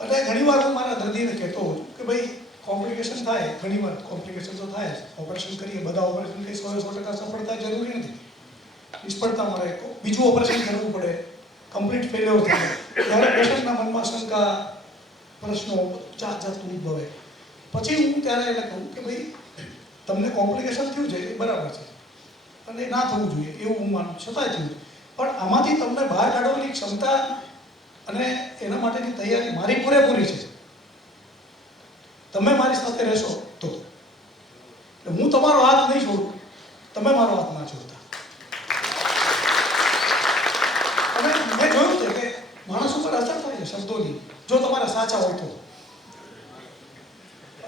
અને ઘણીવાર હું મારા દર્દીને કહેતો હોઉં કે ભાઈ કોમ્પ્લિકેશન થાય, ઘણીવાર કોમ્પ્લિકેશન તો થાય. ઓપરેશન કરીએ, બધા ઓપરેશન કંઈ 100% સફળતા જરૂરી નથી. નિષ્ફળતા મળે, બીજું ઓપરેશન કરવું પડે, કમ્પ્લીટ ફેલ્યોર થાય. ત્યારે પેશન્ટના મનમાં શંકા, પ્રશ્નો જાતનું ઉદ્ભવે. પછી હું ત્યારે એને કહું કે ભાઈ તમને કોમ્પ્લિકેશન થયું છે એ બરાબર છે અને ના થવું જોઈએ એવું હું માનું, છતાંય થયું. પણ આમાંથી તમને બહાર કાઢવાની ક્ષમતા અને એના માટેની તૈયારી મારી પૂરેપૂરી છે. તમે મારી સાથે રહેશો તો. હું તમારો હાથ નહીં છોડું, તમે મારો હાથ ના છોડતા. અને મેં જોયું છે કે માણસ ઉપર અસર થાય છે શબ્દોની, જો તમારા સાચા હોય તો.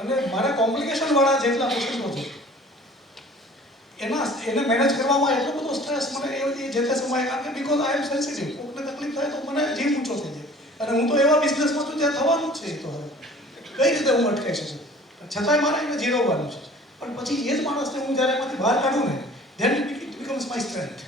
અને મારા કોમ્પ્લિકેશન વાળા જેટલા પેશન્ટો છે એને મેનેજ કરવામાં એટલો બધો સ્ટ્રેસ મને એ જે તે સમયે, કારણ કે બીકોઝ આઈ એમ સેન્સિટિવ. કોઈને તકલીફ થાય તો મને જીવ ઊંચો થઈ જાય. અને હું તો એવા બિઝનેસમાં છું જ્યાં થવાનું જ છે. તો હવે કઈ રીતે હું અટકાઈ શકું? છતાંય મારે એને જીરવવાનું છે. પણ પછી એ જ માણસને હું જ્યારે એમાંથી બહાર કાઢું ને, then it becomes my strength.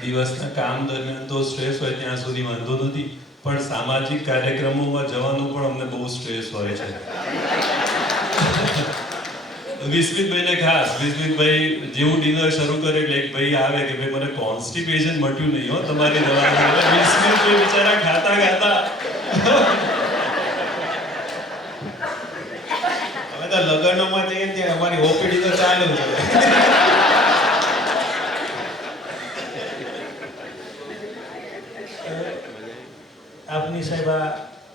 દિવસના કામ દરમિયાન તો સ્ટ્રેસ હોય ત્યાં સુધી વાંધો નથી, પણ સામાજિક કાર્યક્રમોમાં જવાનું પણ અમને બહુ સ્ટ્રેસ હોય છે. વિસ્મિતભાઈને ખાસ, વિસ્મિતભાઈ જેવું ડિનર શરૂ કરે એટલે એક ભાઈ આવે કે ભાઈ મને કોન્સ્ટિપેશન મટ્યું નહીં હો તમારી દવા. વિસ્મિતભાઈ બિચારા ખાતા ખાતા અમે તો લગ્નોમાં જઈએ ને ત્યારે અમારી ઓપીડી તો ચાલુ છે. આપની સાહેબ આ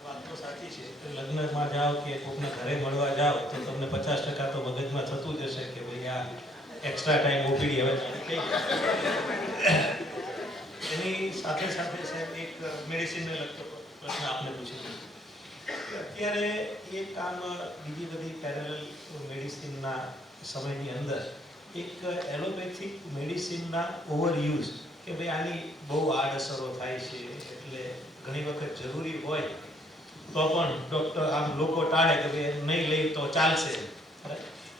વાત તો સાચી છે કે લગ્નમાં જાઓ કે કોકના ઘરે મળવા જાઓ તો તમને 50% તો મગજમાં થતું જ હશે કે ભાઈ આ એક્સ્ટ્રા ટાઈમ ઓપીડી હવે ચાલુ થઈ ગઈ. એની સાથે સાથે સાહેબ એક મેડિસિનને લગતો પ્રશ્ન આપને પૂછી દઉં કે અત્યારે એ કામ બીજી બધી પેરેલલ મેડિસિનના સમયની અંદર એક એલોપેથિક મેડિસિનના ઓવરયુઝ કે ભાઈ આની બહુ આડઅસરો થાય છે એટલે ઘણી વખત જરૂરી હોય તો પણ ડૉક્ટર આમ લોકો ટાળે કે ભાઈ નહીં લઈ તો ચાલશે.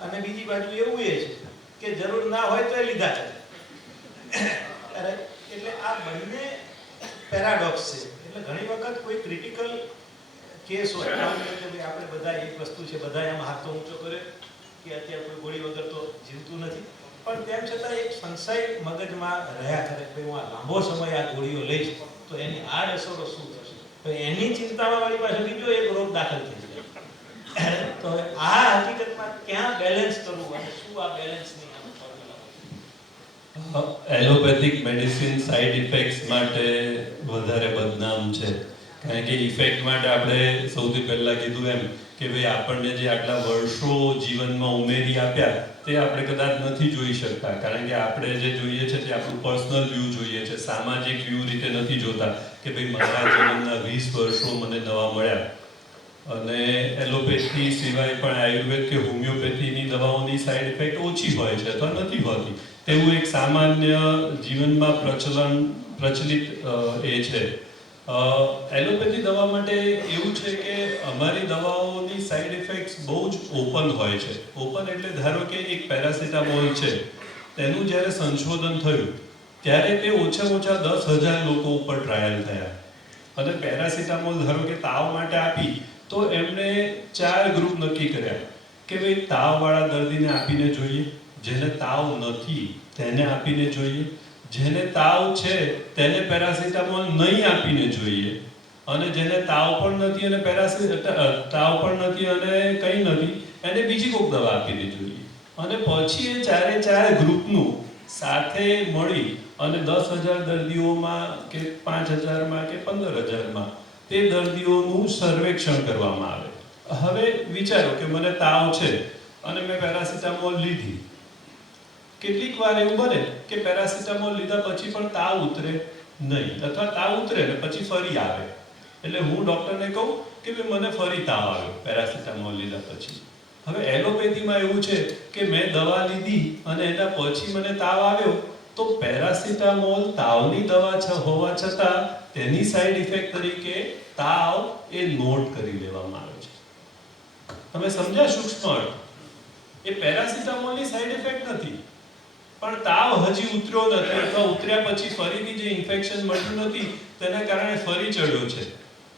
અને બીજી બાજુ એવું એ છે કે જરૂર ના હોય તો લીધા છે. એટલે આ બંને પેરાડોક્સ છે. એટલે ઘણી વખત કોઈ ક્રિટિકલ કેસ હોય કે ભાઈ આપણે બધા એક વસ્તુ છે, બધા એમ હાથ તો ઊંચો કરે કે અત્યારે કોઈ ગોળી વગર તો જીવતું નથી, પણ તેમ છતાં એક સંશય મગજમાં રહ્યા કરે કે હું આ લાંબો સમય આ ગોળીઓ લઈશ તો એની આડઅસરો શું થશે, તો એની ચિંતામાં વાળી પાસે બીજો એક રોગ દાખલ થઈ જાય. તો આ હકીકતમાં ક્યાં બેલેન્સ કરવું અને શું આ બેલેન્સની આમ formula? Allopathic medicine side effects માટે વધારે બદનામ છે. કારણ કે ઇફેક્ટ માટે આપણે સૌથી પહેલા કીધું એમ કે ભાઈ આપણને જે આટલા વર્ષો જીવનમાં ઉમેરી આપ્યા તે આપણે કદાચ નથી જોઈ શકતા. કારણ કે આપણે જે જોઈએ છે તે આપણું પર્સનલ વ્યૂ જોઈએ છે, સામાજિક વ્યૂ રીતે નથી જોતા કે ભાઈ મારા જીવનના 20 વર્ષો મને દવા મળ્યા. અને એલોપેથી સિવાય પણ આયુર્વેદ કે હોમિયોપેથીની દવાઓની સાઇડ ઇફેક્ટ ઓછી હોય છે અથવા નથી હોતી તેવું એક સામાન્ય જીવનમાં પ્રચલિત એ છે. એલોપેથી દવા માટે એવું છે કે અમારી દવાઓની સાઇડ ઇફેક્ટ્સ બહુ જ ઓપન હોય છે. ઓપન એટલે ધારો કે એક પેરાસિટામોલ છે, તેનું જ્યારે સંશોધન થયું ત્યારે તે ઓછા 10,000 લોકો ઉપર ટ્રાયલ થયા. અને પેરાસિટામોલ ધારો કે તાવ માટે આપી તો એમણે 4 ગ્રુપ નક્કી કર્યા કે ભાઈ તાવવાળા દર્દીને આપીને જોઈએ, જેને તાવ નથી તેને આપીને જોઈએ, જેને તાવ છે તેને પેરાસિટામોલ નહીં આપીને જોઈએ, અને જેને તાવ પણ નથી અને તાવ પણ નથી અને કંઈ નથી એને બીજી કોઈક દવા આપીને જોઈએ. અને પછી એ 4 ગ્રુપનું સાથે મળી અને 10,000 દર્દીઓમાં કે 5,000માં કે 15,000માં તે દર્દીઓનું સર્વેક્ષણ કરવામાં આવે. હવે વિચારો કે મને તાવ છે અને મેં પેરાસિટામોલ લીધી. કેટલીક વાર એવું બને કે પેરાસિટામોલ લીધા પછી પણ તાવ ઉતરે નહીં, અથવા તાવ ઉતરે ને પછી ફરી આવે. એટલે હું ડૉક્ટરને કહું કે ભાઈ મને ફરી તાવ આવ્યો પેરાસિટામોલ લીધા પછી. હવે એલોપેથીમાં એવું છે કે મેં દવા લીધી અને એના પછી મને તાવ આવ્યો તો પેરાસિટામોલ તાવની દવા હોવા છતાં તેની સાઇડ ઇફેક્ટ તરીકે તાવ એ નોટ કરી લેવામાં આવે છે. તમે સમજ્યા સૂક્ષ્મ અર્થ? એ પેરાસિટામોલની સાઇડ ઇફેક્ટ નથી, પણ તાવ હજી ઉતર્યો નથી અથવા ઉતર્યા પછી ફરીથી જે ઇન્ફેક્શન મળ્યું નથી તેના કારણે ફરી ચડ્યો છે,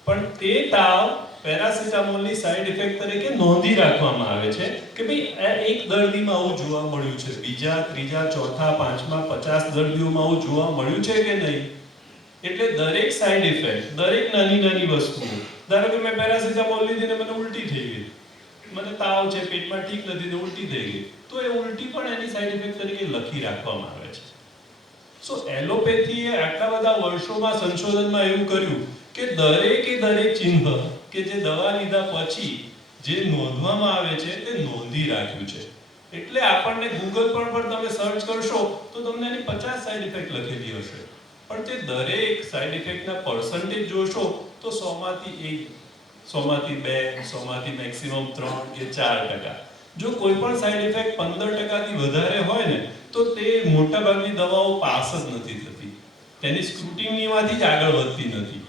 પણ તે તાવ પેરાસિટામોલની સાઇડ ઇફેક્ટ તરીકે નોંધી રાખવામાં આવે છે કે ભાઈ એક દર્દીમાં આવું જોવા મળ્યું છે, બીજા, ત્રીજા, ચોથા, પાંચમા, 50 દર્દીઓમાં આવું જોવા મળ્યું છે કે નહીં. એટલે દરેક સાઇડ ઇફેક્ટ, દરેક નાની વસ્તુ, ધારો કે મેં પેરાસિટામોલ લીધી ને મને ઉલટી થઈ ગઈ, મને તાવ છે, પેટમાં ઠીક નથી ને ઉલટી થઈ ગઈ, તો એ ઉલટી પણ એની સાઇડ ઇફેક્ટ તરીકે લખી રાખવામાં આવે છે. સો એલોપેથીએ આટલા બધા વર્ષોમાં સંશોધનમાં એવું કર્યું કે દરેક ચિહ્ન કે જે દવા લીધા પછી જે નોંધવામાં આવે છે તે નોંધી રાખ્યું છે. એટલે આપણને ગૂગલ પર પણ તમે સર્ચ કરશો તો તમને એની 50 સાઇડ ઇફેક્ટ લખેલી હશે, પણ તે દરેક સાઇડ ઇફેક્ટના પર્સન્ટેજ જોશો તો 100માંથી 1, 100માંથી 2, 100માંથી મેક્સિમમ 3 કે 4%. જો કોઈ પણ સાઇડ ઇફેક્ટ 15%થી વધારે હોય ને તો તે મોટાભાગની દવાઓ પાસ જ નથી થતી, તેની સ્ક્રુટિનીમાંથી જ આગળ વધતી નથી.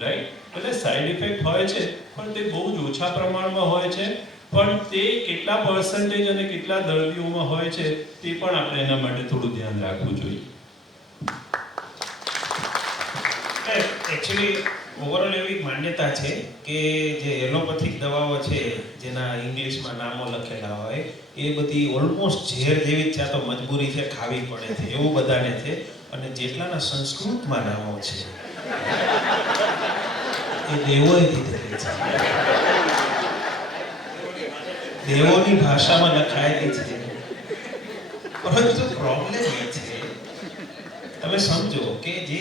રાઈટ? એટલે સાઇડ ઇફેક્ટ હોય છે પણ તે બહુ જ ઓછા પ્રમાણમાં હોય છે, પણ તે કેટલા પર્સન્ટેજ અને કેટલા દર્દીઓમાં હોય છે તે પણ આપણે એના માટે થોડું ધ્યાન રાખવું જોઈએ. એકચ્યુઅલી ઓવરઓલ એવી માન્યતા છે કે જે એલોપેથિક દવાઓ છે, જે જેના ઇંગ્લિશમાં નામો લખેલા હોય એ બધી ઓલમોસ્ટ ઝેર જેવી જ છે, આ તો મજબૂરી છે, ખાવી પડે છે એવું બધાને છે. અને જેટલાના સંસ્કૃતમાં નામો છે એ દેવોએ દીધેલી છે, દેવોની ભાષામાં લખાયેલી છે. પરંતુ પ્રોબ્લેમ એ છે, તમે સમજો કે જે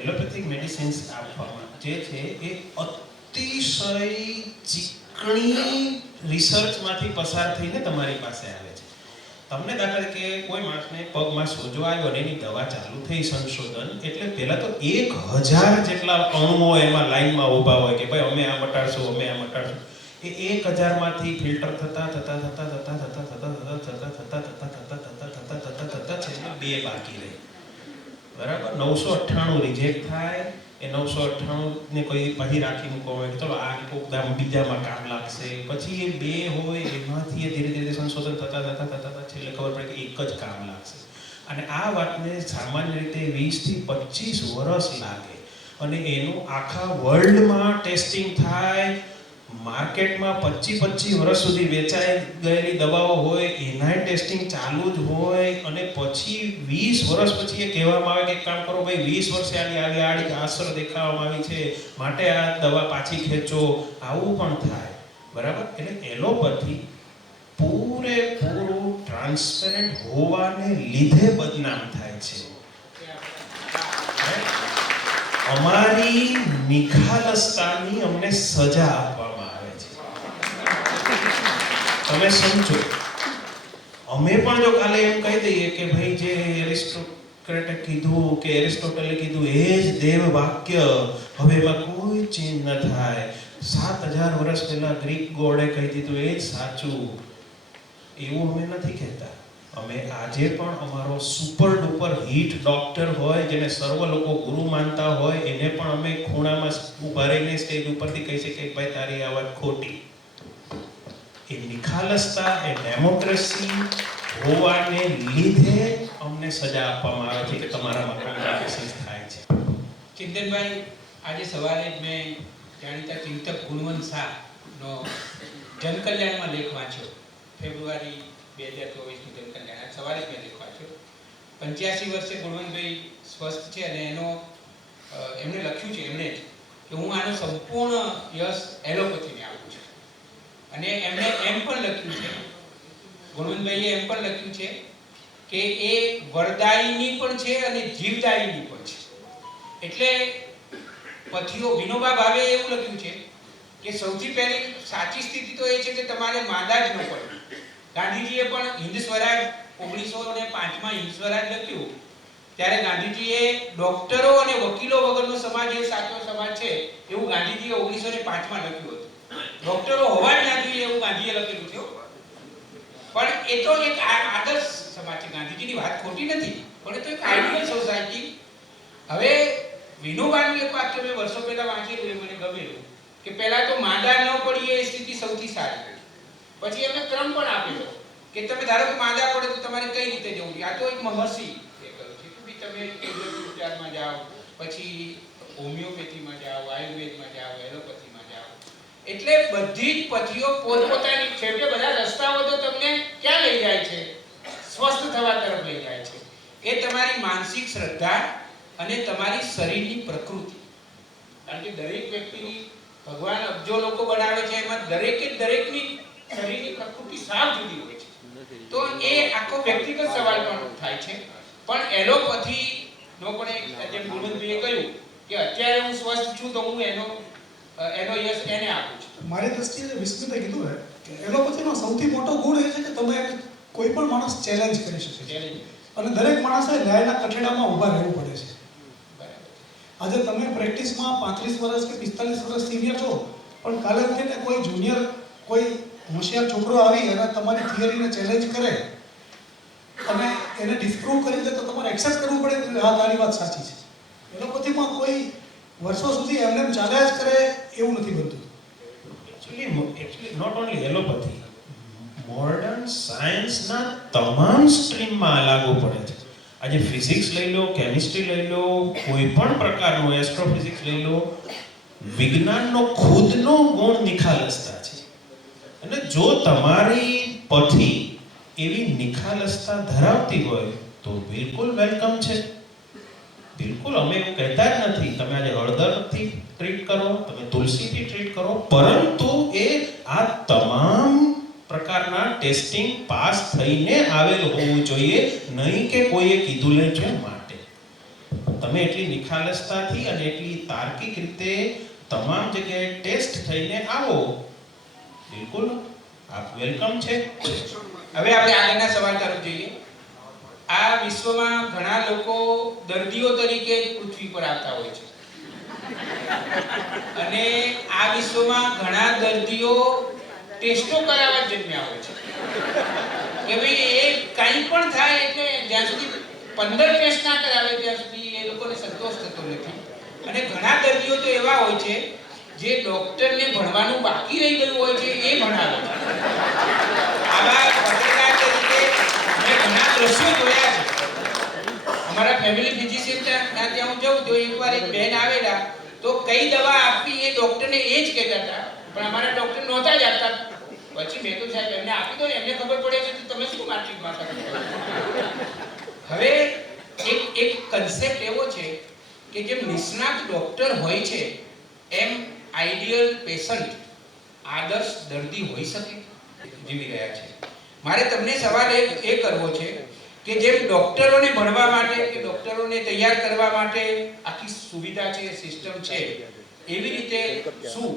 એલોપેથિક મેડિસિન્સ આપવામાં જે છે એ અતિશય ચીકણી રિસર્ચમાંથી પસાર થઈને તમારી પાસે આવે છે. તમને દાખલા તરીકે કોઈ માણસને પગમાં સોજો આવ્યો અને એની દવા ચાલુ થઈ સંશોધન, એટલે પહેલા તો 1000 જેટલા અણુઓ એમાં લાઈનમાં ઊભા હોય કે ભાઈ અમે આ મટાડશું, અમે આ મટાડશું. એ 1000 માંથી ફિલ્ટર થતા બે બાકી રહે. બરાબર, 998 રિજેક્ટ થાય. એ 998 ને કોઈ પછી રાખી મૂકો હોય ચલો આ કોક બીજામાં કામ લાગશે. પછી એ બે હોય એમાંથી એ ધીરે ધીરે સંશોધન થતા છેલ્લે ખબર પડે કે એક જ કામ લાગશે. અને આ વાતને સામાન્ય રીતે 20 થી 25 વર્ષ લાગે અને એનું આખા વર્લ્ડમાં ટેસ્ટિંગ થાય. માર્કેટમાં 25 વર્ષ સુધી વેચાઈ ગયેલી દવાઓ હોય એનાય ટેસ્ટિંગ ચાલુ જ હોય અને પછી 20 વર્ષ પછી એ કહેવામાં આવે કે એક કામ કરો ભાઈ 20 વર્ષે આની આડી અસર દેખાવામાં આવી છે માટે આ દવા પાછી ખેંચો, આવું પણ થાય. બરાબર, એટલે એલોપેથી પૂરેપૂરું ટ્રાન્સપેરન્ટ હોવાને લીધે બદનામ થાય છે. અમારી નિખાલસતાની અમને સજા આપવામાં આવે છે. તમે સમજો, અમે પણ જો કાલે એમ કહી દઈએ કે ભાઈ જે એરિસ્ટોક્રેટે કીધું કે એરિસ્ટોટલે કીધું એ જ દેવ વાક્ય, હવે એમાં કોઈ ચેન્જ ન થાય, 7000 વર્ષ પહેલા ગ્રીક ગોડે કહી દીધું એ જ સાચું, એવું અમે નથી કહેતા. અમે આજે પણ અમારો સુપર ડુપર હિટ ડોક્ટર હોય જેને સર્વ લોકો ગુરુ માનતા હોય એને પણ અમે ખૂણામાં ઊભા રહીને સ્ટેજ ઉપરથી કહી શકીએ કે ભાઈ તારી આ વાત ખોટી. એ નિખાલસતા, એ ડેમોક્રેસી હોવાને લીધે અમને સજા આપવામાં આવે છે કે તમારામાં કોન્ટ્રાડિક્શન થાય છે. ચિંતનભાઈ, આજે સવારે જ મેં જાણીતા ચિંતક ગુણવંત શાહનો જનકલ્યાણમાં લેખ વાંચ્યો. ફેબ્રુઆરી 2024નું જનકલ્યાણ સવારે જ મેં લેખ વાંચ્યો. 85 વર્ષે ગુણવંતભાઈ સ્વસ્થ છે અને એમણે લખ્યું છે એમણે જ કે હું આનો સંપૂર્ણ યશ એલોપેથીને આપું છું. અને એમણે એમ પણ લખ્યું છે, ગુણવંતભાઈએ એમ પણ લખ્યું છે કે એ વરદાયીની પણ છે અને જીવદાયીની પણ છે. એટલે પથીઓ વિનોબા ભાવે એવું લખ્યું છે કે સૌથી પહેલી સાચી સ્થિતિ તો એ છે કે તમારે માંદા જ ન પડવું. ગાંધીજીએ પણ હિન્દ સ્વરાજ 1905માં હિન્દ સ્વરાજ લખ્યું ત્યારે ગાંધીજીએ ડોક્ટરો અને વકીલો વગરનો સમાજ એ સાચો સમાજ છે એવું ગાંધીજીએ 1905માં લખ્યું હતું. ડોક્ટરો હોવા જ ના જોઈએ એવું ગાંધીએ લખેલું છે. પણ એ તો એક આદર્શ સમાજ છે. ગાંધીજીની વાત ખોટી નથી, પણ એ તો એક આઈડિયલ સોસાયટી. હવે વિનોબાનું એક વાક્ય મેં વર્ષો પહેલા વાંચેલું, મને ગમેલું કે પહેલા તો માંદા ન પડીએ એ સ્થિતિ સૌથી સારી. પછી એમને ક્રમ પણ આપેલો કે તમે ધારો કે માંદા પડે તો તમારે કઈ રીતે જવું જોઈએ. આ તો એક મહર્ષિ એ કહ્યું છે કે તમે ઉપચારમાં જાઓ, પછી હોમિયોપેથીમાં જાઓ, આયુર્વેદમાં જાઓ, એલોપેથીમાં જાઓ. એટલે બધી જ પથીઓ પોતપોતાની છેવટે બધા રસ્તાઓ તો તમને ક્યાં લઈ જાય છે? સ્વસ્થ થવા તરફ લઈ જાય છે. એ તમારી માનસિક શ્રદ્ધા અને તમારી શરીરની પ્રકૃતિ. કારણ કે દરેક વ્યક્તિની ભગવાન અબજો લોકો બનાવે છે, એમાં દરેકની શરીરની પ્રકૃતિ સાવ જુદી હોય છે. તો એ આખો વ્યક્તિગત સવાલ પણ થાય છે. પણ એલોપેથીનો પણ એક જેમ ગુણવંતભાઈએ કહ્યું કે અત્યારે હું સ્વસ્થ છું તો હું એનો યશ એને આપું છું. મારી દ્રષ્ટિએ વિસ્મિતે કીધું છે કે એલોપેથીનો સૌથી મોટો ગુણ એ છે કે તમે કોઈ પણ માણસ ચેલેન્જ કરી શકે છે અને દરેક માણસે ન્યાયના કઠેડામાં ઊભા રહેવું પડે છે. આજે તમે પ્રેક્ટિસમાં 35 વર્ષ કે 45 વર્ષ સિનિયર છો, પણ કાલે ઉઠીને કોઈ જુનિયર, કોઈ હોશિયાર છોકરો આવી અને તમારી થિયરીને ચેલેન્જ કરે અને એને ડિસ્પ્રૂવ કરી દે તો તમારે એક્સેપ્ટ કરવું પડે કે હા તારી વાત સાચી છે. એલોપેથીમાં કોઈ વર્ષો સુધી એમને ચાલ્યા જ કરે એવું નથી બનતું. Actually not only allopathy, modern સાયન્સના તમામ સ્ટ્રીમમાં લાગુ પડે છે. આજે ફિઝિક્સ લઈ લો, કેમિસ્ટ્રી લઈ લો, કોઈ પણ પ્રકારનું એસ્ટ્રોફિઝિક્સ લઈ લો, વિજ્ઞાનનો ખુદનો ગુણ નિખાલસતા છે. અને જો તમારી પથી એવી નિખાલસતા ધરાવતી હોય તો બિલકુલ વેલકમ છે. બિલકુલ અમે એવું કહેતા જ નથી તમે આજે હળદરથી ટ્રીટ કરો, તમે તુલસીથી ટ્રીટ કરો, પરંતુ એ આ તમામ પ્રકારના ટેસ્ટિંગ પાસ થઈને આવેલ હોવું જોઈએ, નહીં કે કોઈએ કીધું લે છે માટે. તમે એટલી નિખાલસતાથી અને એટલી તાર્કિક રીતે તમામ જગ્યાએ ટેસ્ટ થઈને આવો, બિલકુલ આપ વેલકમ છે. હવે આપણે આગળના સવાલ તરફ જઈએ. આ વિશ્વમાં ઘણા લોકો દર્દીઓ તરીકે પૃથ્વી પર આવતા હોય છે અને આ વિશ્વમાં ઘણા દર્દીઓ ટેસ્ટો કરાવવા જન્મ્યા હોય છે કે ભાઈ એ કંઈ પણ થાય એટલે જ્યાં સુધી 15 ટેસ્ટ ના કરાવે ત્યાં સુધી એ લોકોને સંતોષ થતો નથી. અને ઘણા દર્દીઓ તો એવા હોય છે જે ડોક્ટરને ભણવાનું બાકી રહી ગયું હોય છે એ ભણાવે છે. આવા પત્રકાર તરીકે મેં ઘણા દ્રશ્યો જોયા છે. અમારા ફેમિલી ફિઝિશિયન ત્યાં હું જાઉં તો એકવાર એક બેન આવેલા તો કઈ દવા આપવી એ ડોક્ટરને એ જ કહેતા હતા, પણ અમારા ડોક્ટર નહોતા જ આપતા. પછી મેં તો સાહેબ એમને આપી દો, એમને ખબર પડે છે તો તમે શું માર્કેટ માથા કરો. હવે એક કન્સેપ્ટ એવો છે કે જેમ નિષ્ણાત ડોક્ટર હોય છે એમ આઈડિયલ પેશન્ટ, આદર્શ દર્દી હોઈ શકે જીવી રહ્યા છે. મારે તમને સવાલ એ કરવો છે કે જેમ ડોક્ટરોને ભણવા માટે કે ડોક્ટરોને તૈયાર કરવા માટે આખી સુવિધા છે, સિસ્ટમ છે, એવી રીતે શું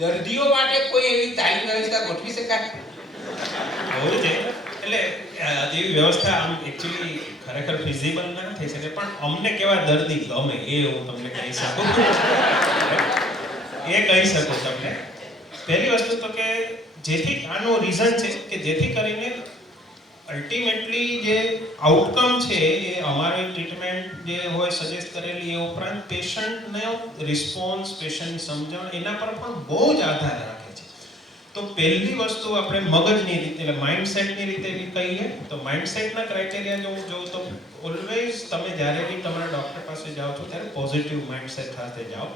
દર્દીઓ માટે કોઈ એવી તાલીમ વ્યવસ્થા ગોઠવી શકાય? હોવું જોઈએ. એટલે એવી વ્યવસ્થા આમ એકચ્યુઅલી ખરેખર ફિઝિબલ ના થઈ શકે, પણ અમને કેવા દર્દી ગમે એ હું તમને કહી શકું. એ કહી શકું તમને. પહેલી વસ્તુ તો કે જેથી આનો રીઝન છે કે જેથી કરીને અલ્ટિમેટલી જે આઉટકમ છે એ અમારી ટ્રીટમેન્ટ જે હોય સજેસ્ટ કરેલી એ ઉપરાંત પેશન્ટનો રિસ્પોન્સ, પેશન્ટની સમજણ એના પર પણ બહુ જ આધાર રાખે છે. તો પહેલી વસ્તુ આપણે મગજની રીતે એટલે માઇન્ડસેટની રીતે કહીએ તો માઇન્ડસેટના ક્રાઇટેરિયા જો હું જોઉં તો ઓલવેઝ તમે જ્યારે બી તમારા ડૉક્ટર પાસે જાઓ છો ત્યારે પોઝિટિવ માઇન્ડસેટ સાથે જાઓ.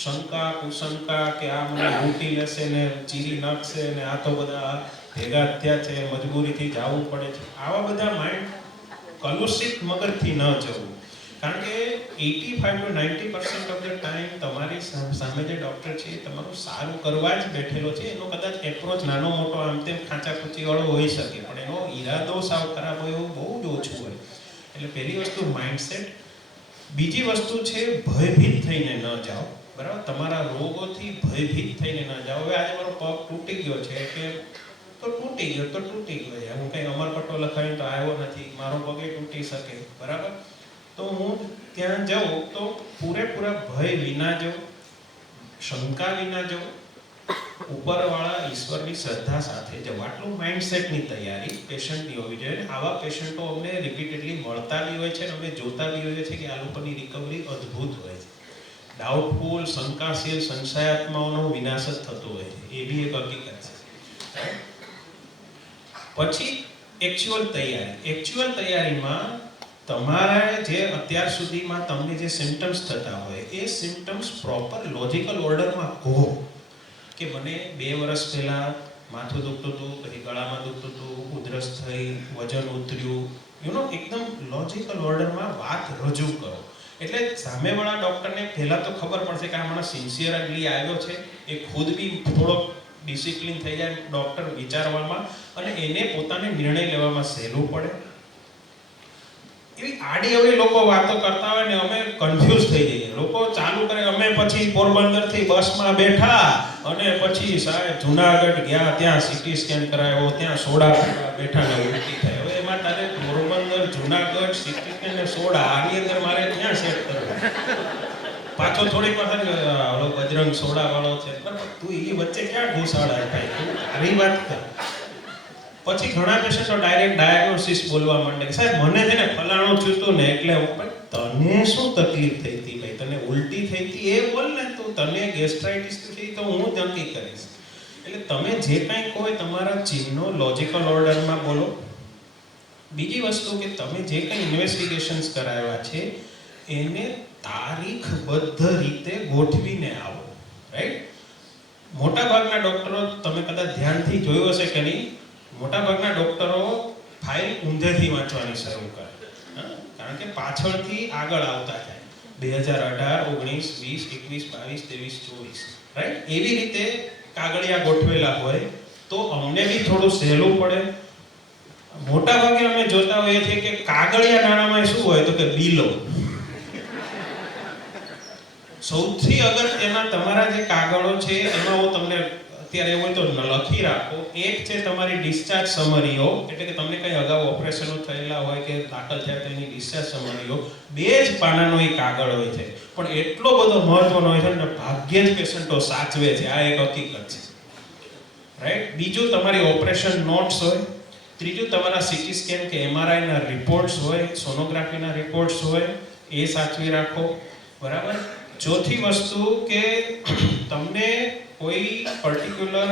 શંકા કુશંકા કે આ મને લૂંટી લેશે ને ચીરી નાખશે ને આ તો બધા ભેગા થયા છે મજબૂરીથી જવું પડે છે, આવા બધા માઇન્ડ કલુષિત મગજથી ન જવું. કારણ કે 85 to 90% ઓફ ધ ટાઈમ તમારી સામે જે ડૉક્ટર છે એ તમારું સારું કરવા જ બેઠેલો છે. એનો કદાચ એપ્રોચ નાનો મોટો આમ તેમ ખાંચાખૂચીવાળો હોઈ શકે, પણ એનો ઈરાદો સાવ ખરાબ હોય એવું બહુ જ ઓછું હોય. એટલે પહેલી વસ્તુ માઇન્ડસેટ. બીજી વસ્તુ છે ભયભીત થઈને ન જાઓ. બરાબર, તમારા રોગોથી ભયભીત થઈને ન જાઓ. હવે આજે મારો પગ તૂટી ગયો છે કે તો તૂટી ગયો તો તૂટી ગયો છે, હું કંઈ અમરપટ્ટો લખાવીને તો આવ્યો નથી, મારો પગે તૂટી શકે. બરાબર, તો હું ત્યાં જાઉં તો પૂરેપૂરા ભય વિના જાઉં, શંકા વિના જાઉં, ઉપરવાળા ઈશ્વરની શ્રદ્ધા સાથે જાઉં. આટલું માઇન્ડસેટની તૈયારી પેશન્ટની હોવી જોઈએ. આવા પેશન્ટો અમને રિપીટેડલી મળતા બી હોય છે અને અમે જોતા બી હોઈએ છીએ કે આ લોકોની રિકવરી અદ્ભુત હોય છે. ડાઉટફુલ, શંકાશીલ, સંશયાત્માઓનો વિનાશ જ થતો હોય છે, એ બી એક હકીકત છે. પછી એક્ચ્યુઅલ તૈયારીમાં તમારા જે અત્યાર સુધીમાં તમને જે સિમ્પટમ્સ થતા હોય એ સિમ્પટમ્સ પ્રોપર લોજિકલ ઓર્ડરમાં કહો. કે મને 2 વર્ષ પહેલા માથું દુખતું હતું, પછી ગળામાં દુખતું હતું, ઉધરસ થઈ, વજન ઉતર્યું, એકદમ લોજિકલ ઓર્ડરમાં વાત રજૂ કરો. એટલે સામેવાળા ડૉક્ટરને પહેલાં તો ખબર પડશે કે આ માણસ સિન્સિયરલી આવ્યો છે, એ ખુદ બી થોડોક ડિસિપ્લિન થઈ જાય ડૉક્ટર વિચારવામાં, અને એને પોતાને નિર્ણય લેવામાં સહેલું પડે. એવી આડી અવળી લોકો વાતો કરતા હોય ને અમે કન્ફ્યુઝ થઈ જઈએ. લોકો ચાલુ કરે, અમે પછી પોરબંદરથી બસમાં બેઠા અને પછી સાહેબ જુનાગઢ ગયા, ત્યાં સિટી સ્કેન કરાવ્યો, ત્યાં સોડા બેઠા ને ઉલટી થાય. હવે એમાં તારે પોરબંદર, જુનાગઢ, સિટી સ્કેન ને સોડા આની અંદર મારે ત્યાં સેટ કરવું. પાછો થોડીક વખત ઓલો બજરંગ સોડા વાળો છે, બરાબર, તું એ વચ્ચે ક્યાં ઘુસાડા ભાઈ, તું આવી વાત કર. પછી ઘણા પેશન્ટો ડાયરેક્ટ ડાયગ્નોસિસ બોલવા માંડે કે સાહેબ મને છે ને ફલાણું થયું હતું ને એટલે તને શું તકલીફ થઈ હતી ભાઈ, તને ઉલટી થઈ હતી એ બોલ ને, તું તને ગેસ્ટ્રાઇટિસ થઈ તો હું નક્કી કરીશ. એટલે તમે જે કંઈ કહો તમારા ચિહ્નો લોજિકલ ઓર્ડરમાં બોલો. બીજી વસ્તુ કે તમે જે કંઈ ઇન્વેસ્ટિગેશન્સ કરાવ્યા છે એને તારીખબદ્ધ રીતે ગોઠવીને આવો. રાઈટ, મોટાભાગના ડોક્ટરો, તમે કદાચ ધ્યાનથી જોયું હશે કે નહીં, મોટાભાગના ડોક્ટરો ફાઇલ ઊંધેથી વાંચવાની શરૂ કરે. કારણ કે પાછળથી આગળ આવતા જાય. 2018, 19, 20, 21, 22, 23, 24, રાઈટ? એવી રીતે કાગળિયા ગોઠવેલા હોય તો અમને બી થોડું સહેલું પડે. મોટાભાગે અમે જોતા હોઈએ છીએ કે કાગળિયા નાણામાં શું હોય તો કે બિલો. સૌથી અગત્યના તમારા જે કાગળો છે એમાં હું તમને અત્યારે એવું હોય તો લખી રાખો. એક છે તમારી ડિસ્ચાર્જ સમરીઓ, એટલે કે તમને કંઈ અગાઉ ઓપરેશનો થયેલા હોય કે દાખલ થયા તેની ડિસ્ચાર્જ સમરીઓ. 2 જ પાનાનો એ કાગળ હોય છે, પણ એટલો બધો મહત્વનો હોય છે ને ભાગ્યે જ પેશન્ટો સાચવે છે. આ એક હકીકત છે, રાઈટ? બીજું તમારી ઓપરેશન નોટ્સ હોય. ત્રીજું તમારા સીટી સ્કેન કે MRI ના રિપોર્ટ્સ હોય, સોનોગ્રાફીના રિપોર્ટ્સ હોય, એ સાચવી રાખો. બરાબર? ચોથી વસ્તુ કે તમને કોઈ પર્ટિક્યુલર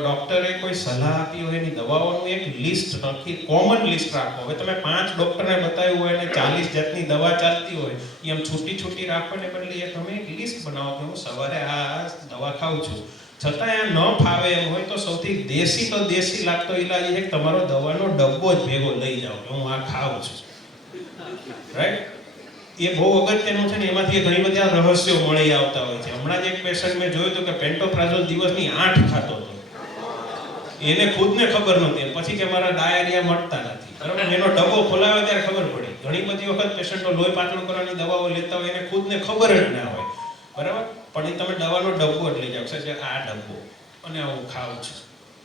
ડોક્ટરે કોઈ સલાહ આપી હોય એની દવાઓનું એક લિસ્ટ રાખી, કોમન લિસ્ટ રાખો. હવે તમે 5 ડોક્ટરને બતાવ્યું હોય અને 40 જાતની દવા ચાલતી હોય, એમ છૂટી રાખવાને બદલે તમે એક લિસ્ટ બનાવો કે હું સવારે આ દવા ખાઉં છું. છતાં આ ન ફાવે એમ હોય તો સૌથી દેશી લાગતો ઈલાજ છે કે તમારો દવાનો ડબ્બો જ ભેગો લઈ જાઓ કે હું આ ખાઉં છું, રાઈટ? એ બહુ અગત્યનું છે ને. એમાંથી ઘણી બધી રહસ્યો મળી આવતા હોય છે. હમણાં જ એક પેશન્ટ મેં જોયું હતું કે પેન્ટોપ્રાઝોલ દિવસની 8 ખાતો હતો. એને ખુદને ખબર નહોતી, પછી કે મારા ડાયરિયા મળતા નથી. બરાબર? એનો ડબ્બો ખોલાવ્યો ત્યારે ખબર પડી. ઘણી બધી વખત પેશન્ટો લોહી પાતળું કરવાની દવાઓ લેતા હોય, એને ખુદને ખબર જ ના હોય. બરાબર? પણ એ તમે દવાનો ડબ્બો જ લઈ જાઓ કે આ ડબ્બો અને હું ખાઉં છું.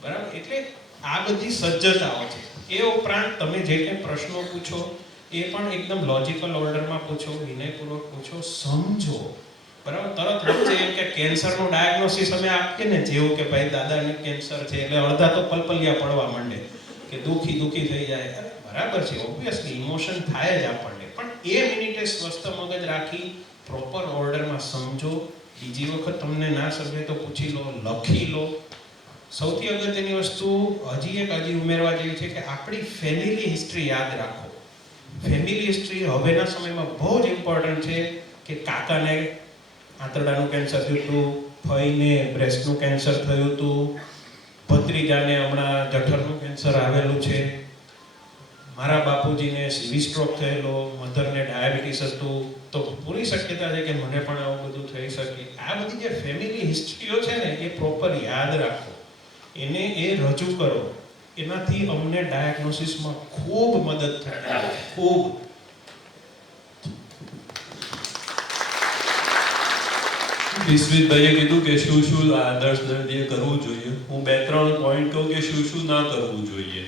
બરાબર? એટલે આ બધી સજ્જતાઓ છે. એ ઉપરાંત તમે જે કંઈ પ્રશ્નો પૂછો એ પણ એકદમ લોજિકલ ઓર્ડરમાં પૂછો, વિનયપૂર્વક પૂછો, સમજો. બરાબર? તરત વચ્ચે એમ કે કેન્સરનું ડાયગ્નોસિસ અમે આપીએ ને, જેવું કે ભાઈ દાદાને કેન્સર છે, એટલે અડધા તો પલપલિયા પડવા માંડે કે દુખી થઈ જાય. બરાબર છે, ઓબ્વિયસલી ઇમોશન થાય જ આપણને, પણ એ મિનિટે સ્વસ્થ મગજ રાખી પ્રોપર ઓર્ડરમાં સમજો. બીજી વખત તમને ના સમજે તો પૂછી લો, લખી લો. સૌથી અગત્યની વસ્તુ હજી ઉમેરવા જેવી છે કે આપણી ફેમિલી હિસ્ટ્રી યાદ રાખો. ફેમિલી હિસ્ટ્રી હવેના સમયમાં બહુ જ ઇમ્પોર્ટન્ટ છે. કે કાકાને આંતરડાનું કેન્સર થયું હતું, ફઈને બ્રેસ્ટનું કેન્સર થયું હતું, ભત્રીજાને હમણાં જઠરનું કેન્સર આવેલું છે, મારા બાપુજીને સીવી સ્ટ્રોક થયેલો, મધરને ડાયાબિટીસ હતું, તો પૂરી શક્યતા છે કે મને પણ આવું બધું થઈ શકે. આ બધી જે ફેમિલી હિસ્ટ્રીઓ છે ને એ પ્રોપર યાદ રાખો, એને એ રજૂ કરો. એનાથી અમને ડાયગ્નોસિસમાં ખૂબ મદદ થાય, ખૂબ. વિસ્મિતભાઈએ કીધું કે શું આદર્શ દર્દીએ કરવું જોઈએ. હું 2-3 પોઈન્ટ કહું કે શું ના કરવું જોઈએ.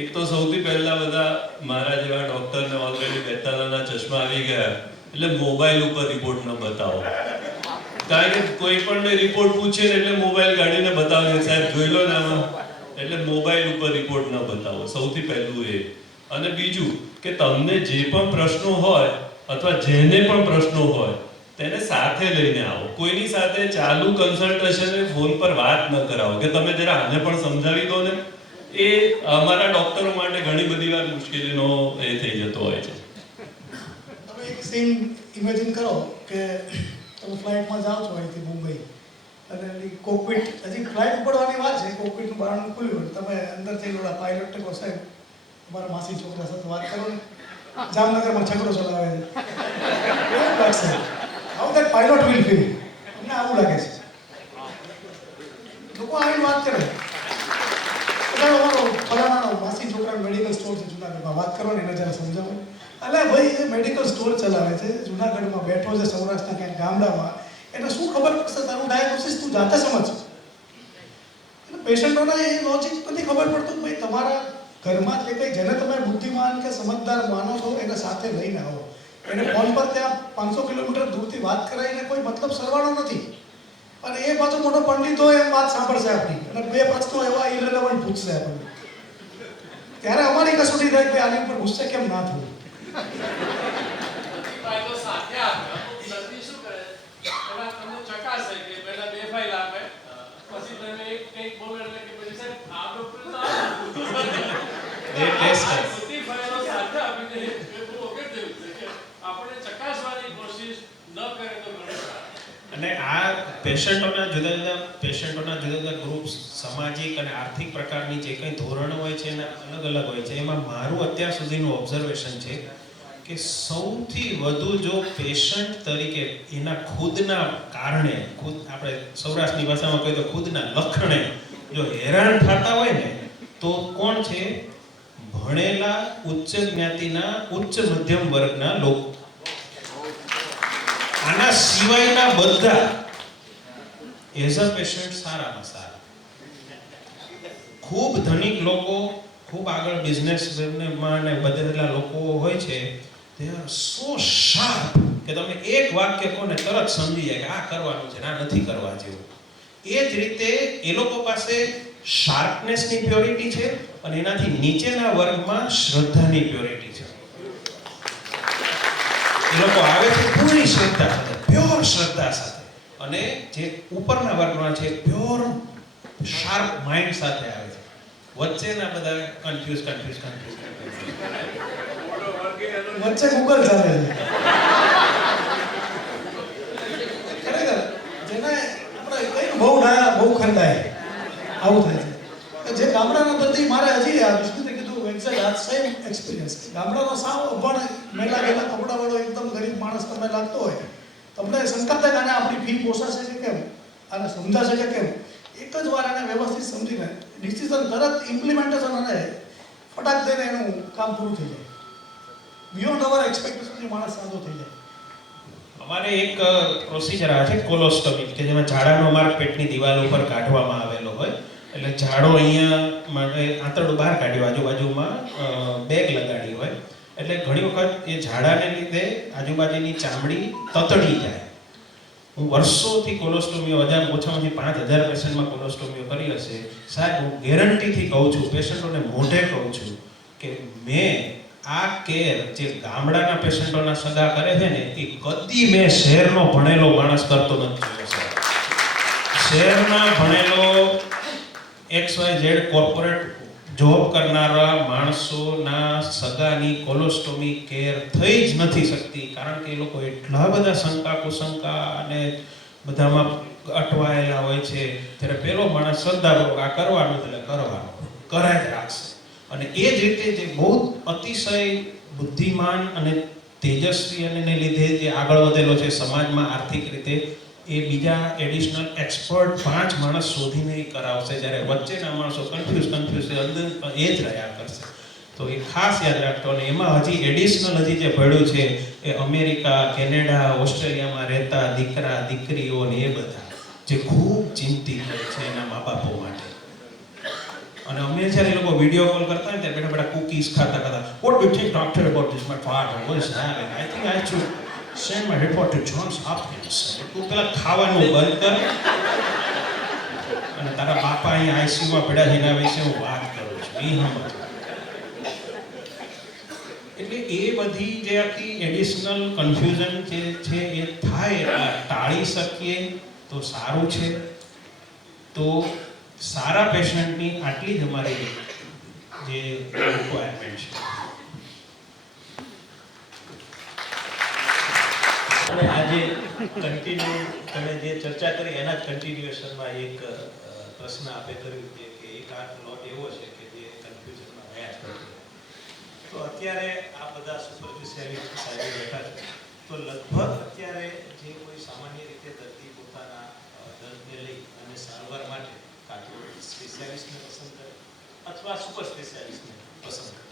એક તો સૌથી પહેલા બધા મારા જેવા ડોક્ટરને ઓલરેડી બેતાલાના ચશ્મા આવી ગયા, એટલે મોબાઈલ ઉપર રિપોર્ટ ન બતાવો. કારણ કે કોઈ પણ રિપોર્ટ પૂછે ને એટલે મોબાઈલ કાઢીને બતાવે, સાહેબ જોઈ લો ને આમાં. એટલે મોબાઈલ ઉપર રિપોર્ટ ન બતાવો, સૌથી પહેલું એ. અને બીજું કે તમને જે પણ પ્રશ્નો હોય અથવા જેને પણ પ્રશ્નો હોય તેને સાથે લઈને આવો. કોઈની સાથે ચાલુ કન્સલ્ટેશન ફોન પર વાત ન કરાવો કે તમે જરા આને પણ સમજાવી દો ને. એ અમારા ડોક્ટરો માટે ઘણી બધી વાર મુશ્કેલીનો એ થઈ જતો હોય છે. તમે એક સીન ઇમેજિન કરો કે તમે ફ્લાઇટમાં જાઓ છો અહીંથી મુંબઈ, અને કોકપિટ, હજી ફ્લાઇટ ઉપડવાની વાત છે, કોકપિટનું બારણું ખુલ્યું, તમે અંદરથી ઓલા પાયલટને કહો, સાહેબ તમારા માસી છોકરા સાથે વાત કરો ને, જામનગરમાં છકડો ચલાવે છે, કેવું લાગશે? How that pilot will feel? અમને આવું લાગે છે. લોકો આવી વાત કરે, અમારો ફલાણાનો માસી છોકરાનો મેડિકલ સ્ટોર છે જુનાગઢમાં, વાત કરો ને એને જરા સમજાવો. અલ્યા ભાઈ, એ મેડિકલ સ્ટોર ચલાવે છે, જુનાગઢમાં બેઠો છે, સૌરાષ્ટ્રના ક્યાંક ગામડામાં, એને શું ખબર પડશે તારું ડાયગ્નોસિસ? તું જાતે સમજ. એટલે પેશન્ટોને એ લોજિક નથી ખબર પડતું. ભાઈ તમારા ઘરમાં જે કંઈ જેને તમે બુદ્ધિમાન કે સમજદાર માનો છો એને સાથે લઈને આવો. એને ફોન પર ત્યાં 500 કિલોમીટર દૂરથી વાત કરાવીને કોઈ મતલબ સરવાળો નથી. અને એ પાછો મોટો પંડિત હોય એમ વાત સાંભળશે આપણી, અને 2 પ્રશ્નો એવા ઇરેલેવન્ટ પૂછશે આપણને. ત્યારે અમારી કસોટી થાય કે આની ઉપર ગુસ્સે કેમ ના થયું. અને આ પેશન્ટોના જુદા જુદા ગ્રુપ્સ, સામાજિક અને આર્થિક પ્રકારની જે કંઈ ધોરણો હોય છે એના અલગ અલગ હોય છે. એમાં મારું અત્યાર સુધીનું ઓબ્ઝર્વેશન છે કે સૌથી વધુ જો પેશન્ટ તરીકે એના ખુદના કારણે, ખુદ આપણે સૌરાષ્ટ્રની ભાષામાં કહીએ તો ખુદના લખણે જો હેરાન થતા હોય ને તો કોણ છે? ભણેલા ઉચ્ચ જ્ઞાતિના ઉચ્ચ મધ્યમ વર્ગના લોકો. આના સિવાયના બધા એઝ અ પેશન્ટ સારામાં સારા. ખૂબ ધનિક લોકો, ખૂબ આગળ બિઝનેસમાં ને બધેલા લોકો હોય છે, they are so sharp કે તમે એક વાક્ય કહો ને તરત સમજી જાય કે આ કરવાનું છે ને આ નથી કરવા જેવું. એ જ રીતે એ લોકો પાસે શાર્પનેસની પ્યોરિટી છે અને એનાથી નીચેના વર્ગમાં શ્રદ્ધાની પ્યોરિટી છે. એ લોકો આવે છે પૂરી શ્રદ્ધા સાથે, પ્યોર શ્રદ્ધા સાથે, અને જે ઉપરના વર્ગમાં છે પ્યોર શાર્પ માઇન્ડ સાથે આવે છે. વચ્ચેના બધા કન્ફ્યુઝ વચ્ચે ગૂગલ ચાલે છે. ખરેખર જેને આપણે કઈ બહુ ડાયા બહુ ખંડાય આવું થાય છે. જે ગામડાના દર્દી, મારે હજી આ વિસ્મિતે કીધું એક્ઝેક્ટ આ સેમ એક્સપિરિયન્સ. ગામડાનો સાવ અભણ મેલા ગયેલા કપડાવાળો એકદમ ગરીબ માણસ તમને લાગતો હોય, તમને શંકા થાય કે આને આપણી ફી પોસાશે કે કેમ, આને સમજાશે કે કેમ. એક જ વાર આને વ્યવસ્થિત સમજીને ડિસિઝન તરત ઇમ્પ્લિમેન્ટેશન અને ફટાક દઈને એનું કામ પૂરું થઈ જાય. બિયોન્ડ અવર એક્સપેક્ટેશન માણસ સાદો થઈ જાય. અમારે એક પ્રોસિજર આવે છે કોલોસ્ટોમી, કે જેમાં ઝાડાનો માર્ગ પેટની દિવાલ ઉપર કાઢવામાં આવેલો હોય. એટલે ઝાડો અહીંયા માટે આંતરડું બહાર કાઢ્યું, આજુબાજુમાં બેગ લગાડી હોય. એટલે ઘણી વખત એ ઝાડાને લીધે આજુબાજુની ચામડી તતડી જાય. હું વર્ષોથી કોલોસ્ટોમીઓ, ઓછામાં ઓછી 5000 પેશન્ટમાં કોલોસ્ટોમીઓ કરી હશે. સાહેબ, હું ગેરંટીથી કહું છું, પેશન્ટોને મોઢે કહું છું કે મેં આ કેર જે ગામડાના પેશન્ટોના સગા કરે છે ને એ કદી મેં શહેરનો ભણેલો માણસ કરતો નથી જોયો. શહેરના ભણેલો XYZ કોર્પોરેટ જોબ કરનારા માણસોના સગાની કોલોસ્ટોમી કેર થઈ જ નથી શકતી, કારણ કે એ લોકો એટલા બધા શંકા કુશંકા અને બધામાં અટવાયેલા હોય છે. ત્યારે પેલો માણસ શ્રદ્ધાપૂર્વક આ કરવાનું એટલે કરવાનું કરાય જ રાખશે. અને એ જ રીતે જે બહુ અતિશય બુદ્ધિમાન અને તેજસ્વી અને એને લીધે જે આગળ વધેલો છે સમાજમાં આર્થિક રીતે, એ બીજા એડિશનલ એક્સપર્ટ 5 માણસ શોધીને એ કરાવશે, જ્યારે વચ્ચેના માણસો કન્ફ્યુઝ અંદર એ જ રહ્યા કરશે. તો એ ખાસ યાદ રાખતો. અને એમાં હજી એડિશનલ જે ભળ્યું છે એ અમેરિકા, કેનેડા, ઓસ્ટ્રેલિયામાં રહેતા દીકરા દીકરીઓ ને એ બધા જે ખૂબ ચિંતિત હોય છે એના મા બાપો માટે. અને અમે જ્યારે એ લોકો વિડીયો કોલ કરતા હોય ત્યારે બેઠા બેઠા કુકીઝ ખાતા what do you think doctor about this my father what is happening I think I should send my report to Johns Hopkins. તું પેલા ખાવાનું બંધ કર અને તારા બાપા અહીંયા આઈસીયુમાં પડ્યા છે એના વિશે હું વાત કરું છું એ સમજ. એટલે એ બધી જે આખી એડિશનલ કન્ફ્યુઝન જે છે એ થાય ટાળી શકીએ તો સારું છે. તો સારા પેશન્ટની આટલી જ અમારી જે રિક્વાયરમેન્ટ છે. અને આજે કન્ટિન્યુ તમે જે ચર્ચા કરી એના જ કન્ટિન્યુએશનમાં એક પ્રશ્ન આપે કર્યું છે કે એક આ પ્લોટ એવો છે કે જે કન્ફ્યુઝનમાં રહ્યા છે. તો અત્યારે આ બધા સુપર સ્પેશિયાલિસ્ટ સાહેબ બેઠા છે, તો લગભગ અત્યારે જે કોઈ સામાન્ય રીતે દર્દી પોતાના દર્દને લઈ અને સારવાર માટે કાં તો સ્પેશિયાલિસ્ટને પસંદ કરે અથવા સુપર સ્પેશિયાલિસ્ટને પસંદ કરે.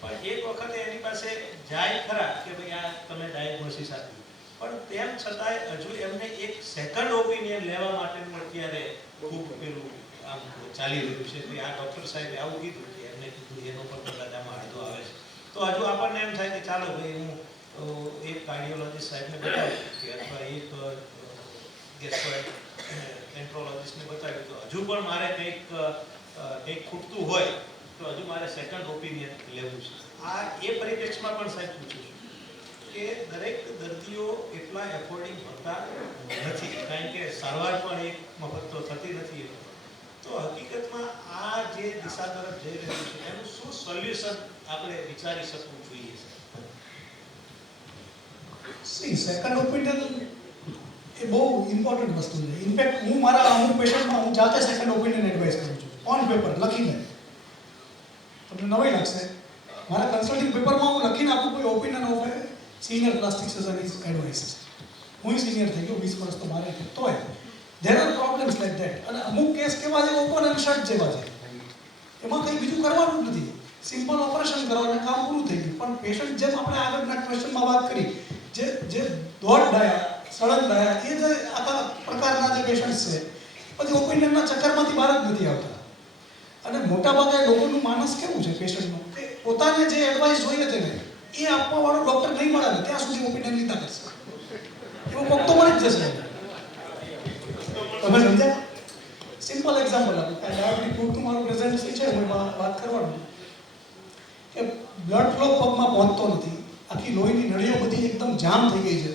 પણ એક વખતે એની પાસે જાય ખરા કે ભાઈ આ તમે ડાયગ્નોસિસ આપ્યું, પણ તેમ છતાંય હજુ એમને એક સેકન્ડ ઓપિનિયન લેવા માટેનું અત્યારે ખૂબ પેલું આમ ચાલી રહ્યું છે કે આ ડૉક્ટર સાહેબે આવું કીધું કે એમને કીધું એનો પણ કદાચ આમાં વાંધો આવે છે. તો હજુ આપણને એમ થાય કે ચાલો ભાઈ હું એક કાર્ડિયોલોજીસ્ટ સાહેબને બતાવ્યું કે અથવા એક ગેસ્ટ્રોએન્ટ્રોલોજીસ્ટને બતાવ્યું, તો હજુ પણ મારે કંઈક ખૂટતું હોય તો હજુ મારે સેકન્ડ ઓપિનિયન લેવું છે. આ એ પરિપ્રેક્ષમાં પણ સાહેબ પૂછું છું કે દરેક દર્દીઓ એટલા એફોર્ડિંગ હોતા નથી, કારણ કે સારવાર પણ એક મફત તો થતી નથી. તો હકીકતમાં આ જે દિશા તરફ જઈ રહ્યું છે એનું શું સોલ્યુશન આપણે વિચારી શકવું જોઈએ? સી સેકન્ડ ઓપિનિયન એ એ બહુ ઇમ્પોર્ટન્ટ વસ્તુ છે. ઇનફેક્ટ હું મારા અમુક પેશન્ટમાં હું જાતે સેકન્ડ ઓપિનિયન એડવાઇસ કરું છું ઓન પેપર લખીને. તમને નવાઈ લાગશે, મારા કન્સલ્ટિંગ પેપરમાં હું લખીને આપું કોઈ opinion of A senior plastic surgeon is advice. હું સિનિયર થઈ ગયો 20 વર્ષ તો મારે છે તોય there are problems like that. અને અમુક કેસ કેવા છે ઓપન એન્ડ શટ જેવા છે, એમાં કંઈ બીજું કરવાનું જ નથી, સિમ્પલ ઓપરેશન કરો અને કામ પૂરું થઈ ગયું. પણ પેશન્ટ જેમ આપણે આગળના ક્વેશ્ચનમાં વાત કરી જે દોઢ ડાયા સળંગ ડાયા એ જે આખા પ્રકારના જે પેશન્ટ છે પછી ઓપિનિયનના ચક્કરમાંથી બહાર જ નથી આવતા. અને મોટાભાગે લોકોનું માનસ કેવું છે પેશન્ટનું કે પોતાને જે એડવાઇસ જોઈએ છે ને એ આપવાવાળો ડૉક્ટર નહીં મળે ને ત્યાં સુધી ઓપિનિયન લીધા કરશે. એવું કોક તો મળી જ જશે. તમે સમજ્યા? સિમ્પલ એક્ઝામ્પલ આપું કે ડાયાબિટીક ફૂડનું મારું પ્રેઝન્ટેશન છે, હું એમાં વાત કરવાનું કે બ્લડ ફ્લો પગમાં પહોંચતો નથી, આખી લોહીની નળીઓ બધી એકદમ જામ થઈ ગઈ છે,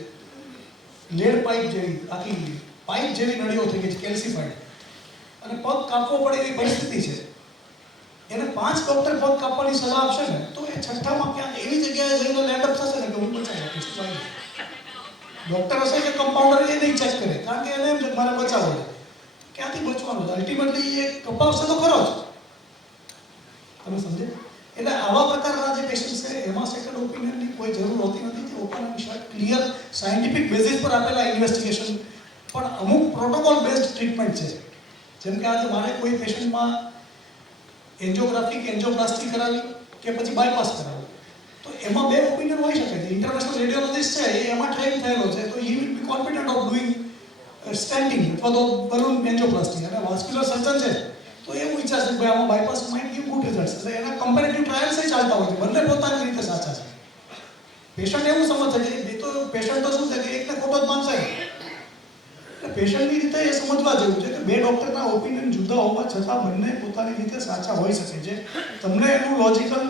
લેડ પાઇપ જેવી આખી પાઇપ જેવી નળીઓ થઈ ગઈ છે, કેલ્સિફાઈડ, અને પગ કાપવો પડે એવી પરિસ્થિતિ છે. એને 5 ડૉક્ટર પગ કાપવાની સલાહ આપશે ને તો એ છઠ્ઠામાં ક્યાંક એવી જગ્યાએ જઈને લેન્ડઅપ થશે ને કે હું બચાવી આપીશ. ડૉક્ટર હશે કે કમ્પાઉન્ડર એ નહીં ચેક કરે, કારણ કે એને એમ છે મારે બચાવવો છે. ક્યાંથી બચવાનું છે? અલ્ટિમેટલી એ કપાવશે તો ખરો જ. તમે સમજે? એટલે આવા પ્રકારના જે પેશન્ટ છે એમાં સેકન્ડ ઓપિનિયનની કોઈ જરૂર હોતી નથી. તે ઓપન ક્લિયર સાયન્ટિફિક બેઝિસ પર આપેલા ઇન્વેસ્ટિગેશન પણ અમુક પ્રોટોકોલ બેઝડ ટ્રીટમેન્ટ છે. જેમ કે આજે મારે કોઈ પેશન્ટમાં એન્જિયોગ્રાફી કે એન્જિયોપ્લાસ્ટી કરાવી કે પછી બાયપાસ કરાવવું તો એમાં 2 ઓપિનિયન હોઈ શકે છે. ઇન્ટરનેશનલ રેડિયોલોજિસ્ટ છે એ એમાં ટ્રેન થયેલો છે તો he will be confident of doing standing અથવા તો બલૂન એન્જિયોપ્લાસ્ટી. અને વાસ્ક્યુલર સર્જન છે તો એવું વિચારશે કે ભાઈ આમાં bypass might give good results. એટલે એના કમ્પેરેટિવ ટ્રાયલ્સ ચાલતા હોય છે, બંને પોતાની રીતે સાચા છે. પેશન્ટ એવું સમજશે કે એ તો પેશન્ટ તો શું છે કે એકને ખોટો જ માનશે. એટલે પેશન્ટની રીતે એ સમજવા જેવું છે કે 2 ડૉક્ટરના ઓપિનિયન જુદા હોવા છતાં બંને પોતાની રીતે સાચા હોઈ શકે છે. તમને એનું લોજિકલ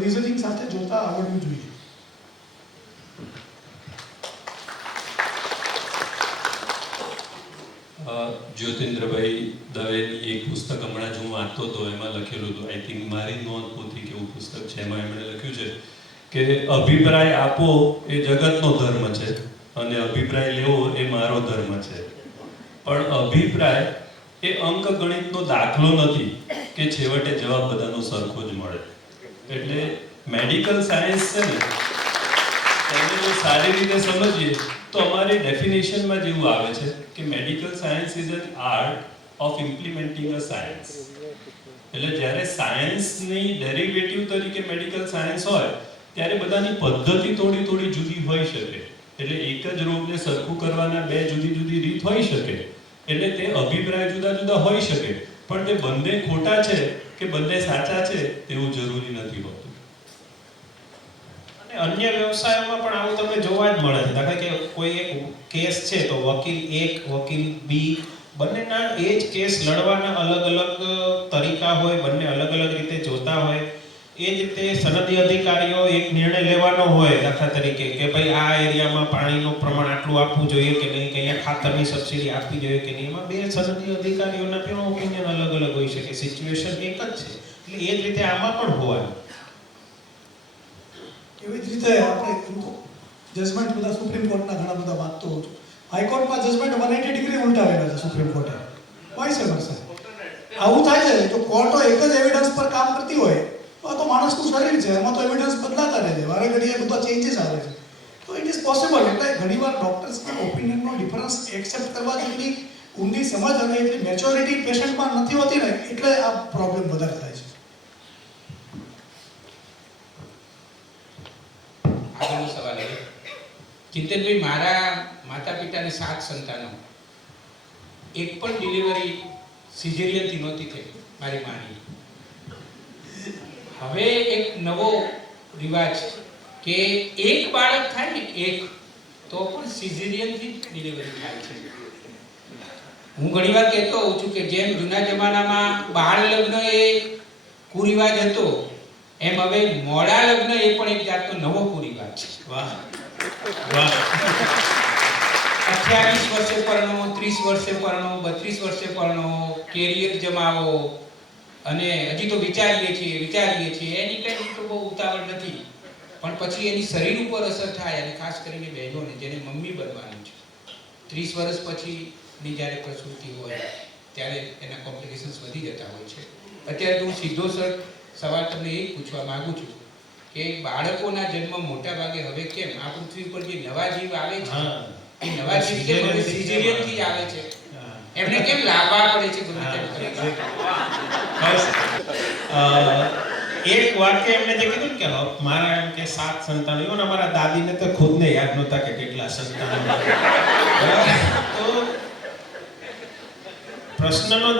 રિઝનિંગ સાથે જોતા આવડવું જોઈએ. જ્યોતિન્દ્રભાઈ દવેની એક પુસ્તક હમણાં જ હું વાંચતો હતો, એમાં લખેલું હતું, આઈ થિંક મારી નોંધ પોથી કે એવું પુસ્તક છે, એમાં એમણે લખ્યું છે કે અભિપ્રાય આપવો એ જગતનો ધર્મ છે અને અભિપ્રાય લેવો એ મારો ધર્મ છે. પણ અભિપ્રાય એ અંક ગણિતનો દાખલો નથી કે છેવટે જવાબ બધાનો સરખો જ મળે. એટલે મેડિકલ સાયન્સ છે ને એને જો સારી રીતે સમજીએ તો અમારી ડેફિનેશનમાં જેવું આવે છે કે medical science is an art of implementing a science. એટલે જ્યારે સાયન્સની ડેરિવેટિવ તરીકે મેડિકલ સાયન્સ હોય ત્યારે બધાની પદ્ધતિ થોડી જુદી હોઈ શકે. એટલે એક જ રોગને સરખું કરવાના 2 જુદી રીત હોઈ શકે. એટલે તે અભિપ્રાય જુદા હોઈ શકે, પણ તે બંને ખોટા છે કે બંને સાચા છે તેવું જરૂરી નથી હોતું. અન્ય વ્યવસાયોમાં પણ આવું તમને જોવા જ મળે છે. દાખલા કે કોઈ એક કેસ છે તો વકીલ એક વકીલ બી બંનેના એ જ કેસ લડવાના અલગ તરીકા હોય, બંને અલગ રીતે જોતા હોય. એ જ રીતે સનદી અધિકારીઓ એક નિર્ણય લેવાનો હોય, દાખલા તરીકે કે ભાઈ આ એરિયામાં પાણીનું પ્રમાણ આટલું આપવું જોઈએ કે નહીં, કે અહીંયા ખાતરની સબસિડી આપવી જોઈએ કે નહીં. એમાં 2 સનદી અધિકારીઓના પણ ઓપિનિયન અલગ હોઈ શકે, સિચ્યુએશન એક જ છે. એટલે એ જ રીતે આમાં પણ હોવાનું. એવી જ રીતે આપણે જજમેન્ટ બધા સુપ્રીમ કોર્ટના ઘણા બધા વાંચતો હોઉં છું. હાઈકોર્ટમાં જજમેન્ટ 180 ડિગ્રી ઉલટાવેલા છે સુપ્રીમ કોર્ટે. Vice versa. આવું થાય છે તો કોર્ટો એક જ એવિડન્સ પર કામ કરતી હોય તો માણસનું શરીર છે, એમાં તો એવિડન્સ બદલાતા રહે છે, વારે ઘડીએ બધા ચેન્જીસ આવે છે. તો ઇટ ઇઝ પોસિબલ. એટલે ઘણીવાર ડૉક્ટર્સના ઓપિનિયનનો ડિફરન્સ એક્સેપ્ટ કરવા જેટલી ઊંડી સમજ અને એટલી મેચ્યોરિટી પેશન્ટમાં નથી હોતી ને એટલે આ પ્રોબ્લેમ વધારે થાય છે. આગળનો સવાલ છે ચિંતનભાઈ, મારા માતા પિતાને 7 સંતાનો, એક પણ ડિલિવરી સિઝેરિયનથી નહોતી થઈ મારી માની. હવે એક નવો રિવાજ કે એક બાળક થાય ને એક તો પણ સિઝેરિયનથી ડિલિવરી થાય છે. હું ઘણીવાર કહેતો હોઉં છું કે જેમ જૂના જમાનામાં બાળ લગ્ન એ કુરિવાજ હતો એમ હવે મોડા લગ્ન એ પણ એક જાતનો નવો કુરિવાજ છે. વાહ વાહ. 28 વર્ષે પરણો, 30 વર્ષે પરણો, 32 વર્ષે પરણો, કેરિયર જમાવો અને હજી તો વિચારીએ છીએ એની કંઈ તો બહુ ઉતાવળ નથી, પણ પછી એની શરીર ઉપર અસર થાય અને ખાસ કરીને બહેનોને જેને મમ્મી બનવાનું છે 30 વર્ષ પછીની જ્યારે પ્રસૂતિ હોય ત્યારે એના કોમ્પ્લિકેશન્સ વધી જતા હોય છે. અત્યારે તો હું સીધો સવાલ તમને એ પૂછવા માગું છું કે બાળકોના જન્મ મોટા ભાગે હવે કેમ આ પૃથ્વી પર જે નવા જીવ આવે છે એ નવા જીવ કેમ હવે સિઝેરિયનથી આવે છે? એમને કેમ લાવવા પડે છે ગમે તેમ કરીને? એક વાક્ય એમને જે કીધું કે મારા એમ કે 7 સંતાનો, એવું ને અમારા દાદીને તો ખુદને યાદ નહોતા કે કેટલા સંતાનો. તો પ્રશ્નનો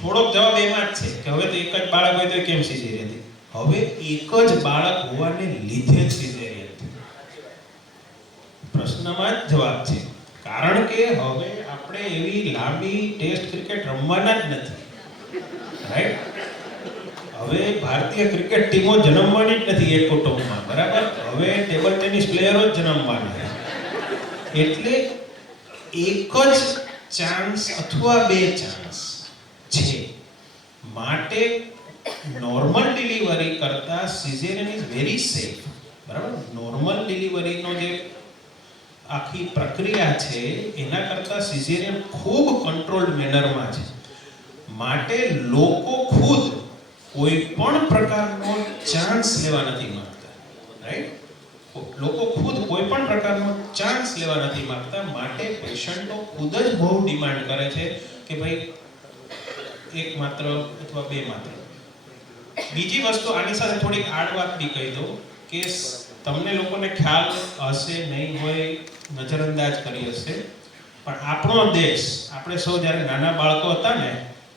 થોડોક જવાબ એમાં જ છે કે હવે તો એક જ બાળક હોય તો કેમ સિઝેરિયન થઈ? હવે એક જ બાળક હોવાને લીધે જ સિઝેરિયન થયું. પ્રશ્નમાં જ જવાબ છે. કારણ કે હવે આપણે એવી લાંબી ટેસ્ટ ક્રિકેટ રમવાના જ નથી, રાઈટ? હવે ભારતીય ક્રિકેટ ટીમો જન્મવાની જ નથી એક કુટુંબમાં, બરાબર? હવે ટેબલ ટેનિસ પ્લેયરો જ જન્મવાના. એટલે એક જ ચાન્સ અથવા 2 ચાન્સ છે. માટે નોર્મલ ડિલિવરી કરતા સિઝેરિયન ઇઝ વેરી સેફ, બરાબર? નોર્મલ ડિલિવરીનો જે આખી પ્રક્રિયા છે એના કરતા સિઝેરિયન ખૂબ કંટ્રોલ્ડ મેનરમાં છે. માટે લોકો ખુદ કોઈ પણ પ્રકારનો ચાન્સ લેવા નથી માંગતા, રાઈટ? લોકો ખુદ કોઈ પણ પ્રકારનો ચાન્સ લેવા નથી માંગતા. માટે પેશન્ટો ખુદ જ બહુ ડિમાન્ડ કરે છે કે ભાઈ એક માત્ર અથવા 2 માત્ર. બીજી વસ્તુ આની સાથે થોડીક આડ વાત બી કહી દઉં કે તમને લોકોને ખ્યાલ હશે નહીં હોય, નજરઅંદાજ કરી હશે, પણ આપણો દેશ, આપણે સૌ જ્યારે નાના બાળકો હતા ને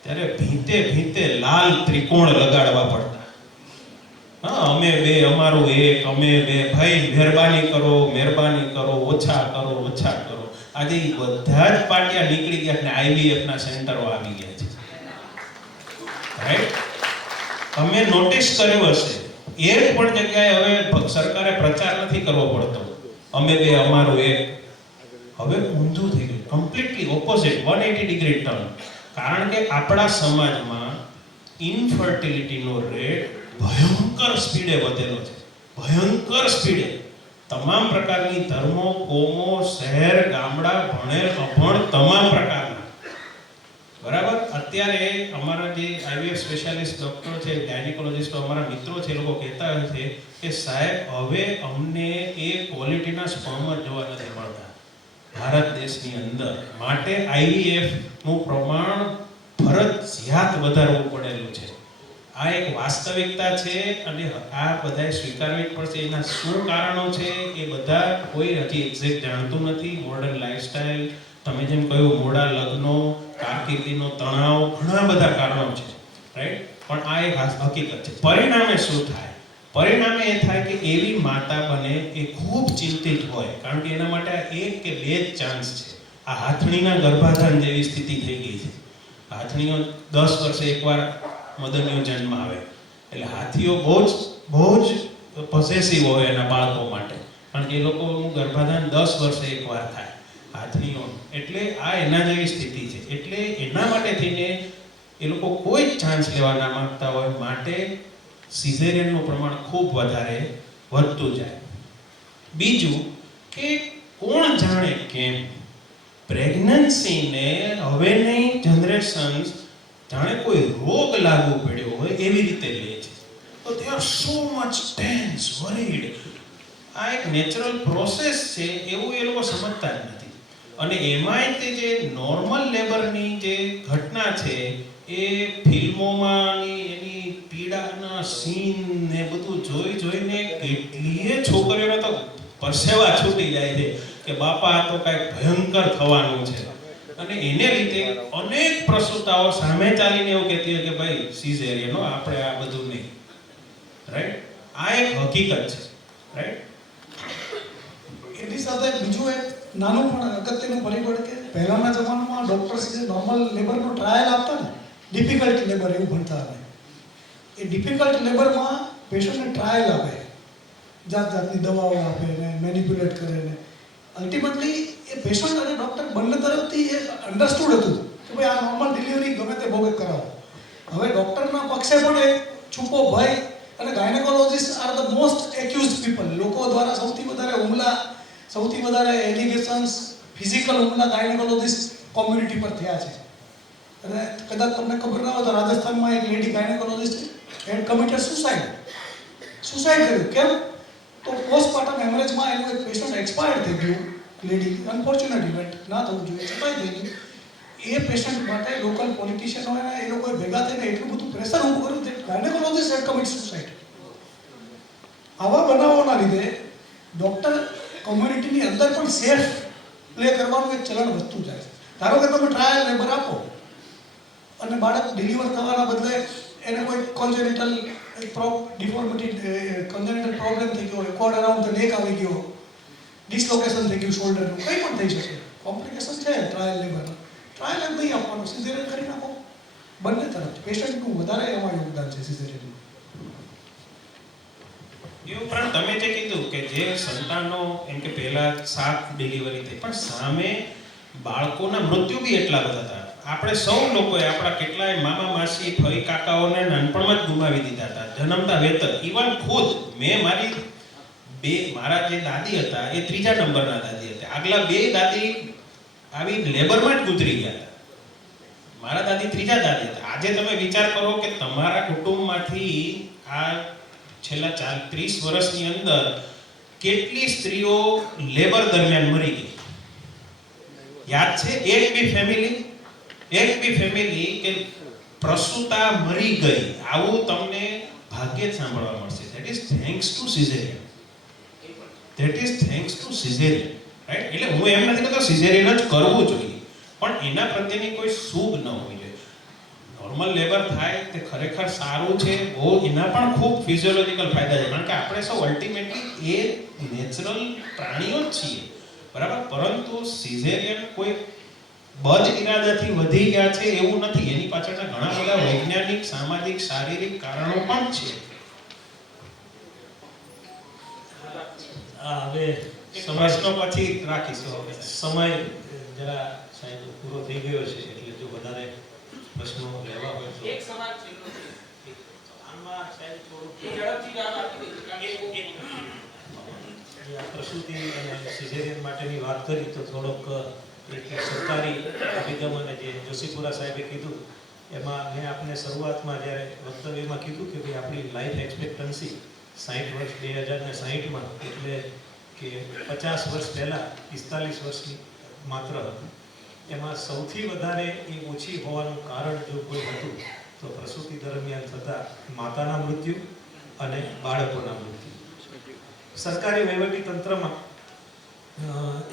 ત્યારે ભીંતે લાલ ત્રિકોણ લગાડવા પડતા. હા, અમે 2, અમારું 1, અમે 2, ભાઈ મહેરબાની કરો, ઓછા કરો. આજે ઈ બધા જ પાટિયા નીકળી ગયા ને IVF ના સેન્ટરો આવી ગયા છે, રાઈટ? તમે નોટિસ કર્યું હશે એક પણ જગ્યાએ હવે સરકારે પ્રચાર નથી કરવો પડતો અમે 2, અમારું 1. હવે ઊંધું થઈ ગયું, કમ્પ્લીટલી ઓપોઝિટ, 180 ડિગ્રી ટર્ન. કારણ કે આપણા સમાજમાં ઇનફર્ટિલિટીનો રેટ ભયંકર સ્પીડે વધેલો છે, ભયંકર સ્પીડે. તમામ પ્રકારની ધર્મો, કોમો, શહેર, ગામડા, ભણેલ અભણ તમામ પ્રકારના, બરાબર? અત્યારે અમારા જે IVF સ્પેશિયાલિસ્ટ ડોક્ટર છે, ગાયનેકોલોજિસ્ટો, અમારા મિત્રો છે, એ લોકો કહેતા હોય છે કે સાહેબ હવે અમને એ ક્વોલિટીના સ્પર્મ જ જોવા નથી મળતા ભારત દેશની અંદર. માટે IVF નું પ્રમાણ ફરજિયાત વધારવું પડેલું છે. આ એક વાસ્તવિકતા છે અને આ બધાએ સ્વીકારવી પડશે. એના શું કારણો છે એ બધા કોઈ હજી એક્ઝેક્ટ જાણતું નથી. મોડર્ન લાઈફસ્ટાઈલ, તમે જેમ કહ્યું મોડા લગ્નો, કારકિર્દીનો તણાવ, ઘણા બધા કારણો છે, રાઈટ? પણ આ એક હકીકત છે. પરિણામે શું થાય? પરિણામે એ થાય કે એવી માતા બને એ ખૂબ ચિંતિત હોય, કારણ કે એના માટે 1 કે 2 જ ચાન્સ છે. આ હાથણીના ગર્ભાધાન જેવી સ્થિતિ થઈ ગઈ છે. હાથણીઓ 10 વર્ષે એકવાર મદનીઓ જન્મ આવે, એટલે હાથીઓ બહુ જ પોસેસિવ હોય એના બાળકો માટે, કારણ કે એ લોકોનું ગર્ભાધાન 10 વર્ષે એકવાર થાય હાથણીઓ. એટલે આ એના જેવી સ્થિતિ છે. એટલે એના માટે થઈને એ લોકો કોઈ જ ચાન્સ લેવા ના માંગતા હોય. માટે સિઝેરિયનનું પ્રમાણ ખૂબ વધારે વધતું જાય. બીજું કે કોણ જાણે કેમ પ્રેગ્નન્સીને હવેની જનરેશન્સ જાણે કોઈ રોગ લાગુ પડ્યો હોય એવી રીતે લે છે. તો they are so much tense, worried. આ એક નેચરલ પ્રોસેસ છે એવું એ લોકો સમજતા જ નથી. અને એમાંય તે જે નોર્મલ લેબરની જે ઘટના છે એ ફિલ્મોમાંની એની પીડાના સીન ને બધું જોઈને કેટલીય છોકરીઓને તો પરસેવા છૂટી જાય છે કે બાપા આ તો કાંઈક ભયંકર થવાનું છે. અને એને લીધે અનેક પ્રસૂતાઓ સામે ચાલીને એવું કહેતી હોય કે ભાઈ સિઝેરિયન, આપણે આ બધું નહીં, રાઈટ? આ એક હકીકત છે, રાઈટ? એની સાથે બીજું એક નાનું પણ અગત્યનું પરિબળ કે પહેલાના જમાનામાં ડોક્ટર્સ જે નોર્મલ લેબરનો ટ્રાયલ આપતા ને, ડિફિકલ્ટ લેબર એવું ભણતા હતા. એ ડિફિકલ્ટ લેબરમાં પેશન્ટને ટ્રાયલ આપે, જાતની દવાઓ આપે ને મેનિપ્યુલેટ કરે ને અલ્ટિમેટલી એ પેશન્ટ અને ડૉક્ટર બંને તરફથી એ અન્ડરસ્ટુડ હતું કે ભાઈ આ નોર્મલ ડિલિવરી ગમે તે ભોગે કરાવો. હવે ડૉક્ટરના પક્ષે પણ એક છુપો ભય, અને gynaecologist are the most accused people. લોકો દ્વારા સૌથી વધારે હુમલા, સૌથી વધારે એલિગેશન્સ ફિઝિકલ હુમલા ગાયનેકોલોજીસ્ટ કોમ્યુનિટી પર થયા છે. અને કદાચ તમને ખબર ના હોય તો રાજસ્થાનમાં એક lady gynaecologist and committed suicide કર્યું. કેમ? તો પોસ્ટમોર્ટમ હેમરેજમાં એનું એક પેશન્ટ એક્સપાયર થઈ ગયું. લેડી અનફોર્ચ્યુનેટ ઇવેન્ટ, ના થવું જોઈએ, છતાંય થઈ ગયું. એ પેશન્ટ માટે લોકલ પોલિટિશિયનોએ એ લોકોએ ભેગા થઈને એટલું બધું પ્રેશર ઊભું કર્યું કે ગાયનેકોલોજીસ્ટ હેડ કમિટ સુસાઇડ. આવા બનાવોના લીધે ડૉક્ટર કોમ્યુનિટીની અંદર પણ સેફ પ્લે કરવાનું એક ચલણ વધતું જાય છે. ધારો કે તમે ટ્રાયલ લેબર આપો અને બાળક ડિલિવર થવાના બદલે એને કોઈ કોન્જેનિટલ ડિફોર્મિટી, કોન્જેનિટલ પ્રોબ્લેમ થઈ ગયો, કોર્ડ અરાઉન્ડ ધ નેક આવી ગયો, ડિસલોકેશન થઈ ગયું શોલ્ડરનું, કંઈ પણ થઈ શકે. કોમ્પ્લિકેશન છે ટ્રાયલ લેબરમાં. ટ્રાયલ જ નહીં આપવાનું, સિઝેરિયન કરી નાખો. બંને તરફ પેશન્ટનું વધારે એમાં યોગદાન છે સિઝેરિયનનું. એ ઉપરાંત તમે જે કીધું કે જે સંતાનો એમ કે પહેલા 7 ડિલિવરી થઈ, પણ સામે બાળકોના મૃત્યુ બી એટલા બધા હતા. આપણે સૌ લોકોએ આપણા કેટલાય મામા માસી ફઈ કાકાઓને નાનપણમાં જ ગુમાવી દીધા હતા, જન્મતા વેતર. ઇવન ખુદ મેં મારા જે દાદી હતા એ 3જા નંબરના દાદી હતા. આગલા 2 દાદી આવી લેબરમાં જ ગુજરી ગયા હતા. મારા દાદી 3જા દાદી હતા. આજે તમે વિચાર કરો કે તમારા કુટુંબમાંથી આ છેલ્લા 30 વર્ષની અંદર કેટલી સ્ત્રીઓ લેબર દરમિયાન મરી ગઈ. યાદ છે એક બી ફેમિલી કે પ્રસૂતા મરી ગઈ આવું તમને ભાગ્યે જ સાંભળવા મળશે. That is thanks to caesarean. Right? એટલે હું એમ નથી કહેતો સિઝેરિયન જ કરવું જોઈએ, પણ એના પ્રત્યેની કોઈ સૂગ ન હોવી જોઈએ. નોર્મલ લેબર થાય તે ખરેખર સારું છે, બહુ એના પણ ખૂબ ફિઝિયોલોજીકલ ફાયદા છે, કારણ કે આપણે સૌ અલ્ટિમેટલી એ નેચરલ પ્રાણીઓ જ છીએ, બરાબર. પરંતુ સિઝેરિયન કોઈ બદ ઇરાદાથી વધી ગયા છે એવું નથી. એની પાછળના ઘણા બધા વૈજ્ઞાનિક, સામાજિક, શારીરિક કારણો પણ છે. હવે પ્રશ્નો પછી રાખીશું. હવે સમય જરા સાહેબ પૂરો થઈ ગયો છે, એટલે જો વધારે પ્રશ્નો લેવા હોય તો એક સવાલ છેલ્લો છે. આમાં સાહેબ થોડું ઝડપથી જવાબ આપી દઈશું, કારણ કે આ પ્રસૂતિ અને સિઝેરિયન માટેની વાત કરી તો થોડોક એક સરકારી અભિગમ અને જે જોશીપુરા સાહેબે કીધું એમાં મેં આપને શરૂઆતમાં જ્યારે વક્તવ્યમાં કીધું કે ભાઈ આપણી લાઈફ એક્સપેક્ટન્સી 60 વર્ષ 2060માં એટલે કે 50 વર્ષ પહેલાં 45 વર્ષની માત્ર હતી. એમાં સૌથી વધારે એ ઓછી હોવાનું કારણ જો કોઈ હતું તો પ્રસૂતિ દરમિયાન થતા માતાના મૃત્યુ અને બાળકોના મૃત્યુ. સરકારી વહીવટી તંત્રમાં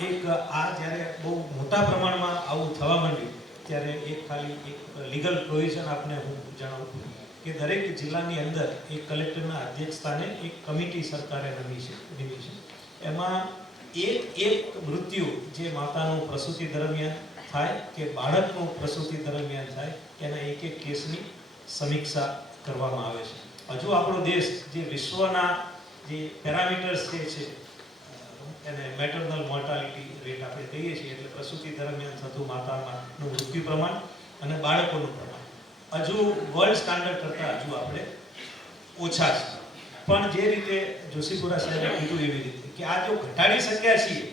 એક આ જ્યારે બહુ મોટા પ્રમાણમાં આવું થવા માંડ્યું ત્યારે ખાલી એક લીગલ પ્રોવિઝન આપને હું જણાવું કે દરેક જિલ્લાની અંદર એક કલેક્ટરના અધ્યક્ષસ્થાને એક કમિટી સરકારે નમી છે. એમાં એક મૃત્યુ જે માતાનું પ્રસૂતિ દરમિયાન થાય કે બાળકનું પ્રસૂતિ દરમિયાન થાય એના એક કેસની સમીક્ષા કરવામાં આવે છે. હજુ આપણો દેશ જે વિશ્વના જે પેરામીટર્સ જે છે એને મેટર્નલ મોર્ટાલિટી રેટ આપણે કહીએ છીએ, એટલે પ્રસૂતિ દરમિયાન થતું માતાનું મૃત્યુ પ્રમાણ અને બાળકોનું પ્રમાણ હજુ વર્લ્ડ સ્ટાન્ડર્ડ કરતાં હજુ આપણે ઓછા છે. પણ જે રીતે જોશીપુરા સાહેબે કીધું એવી રીતે કે આ જો ઘટાડી શક્યા છીએ,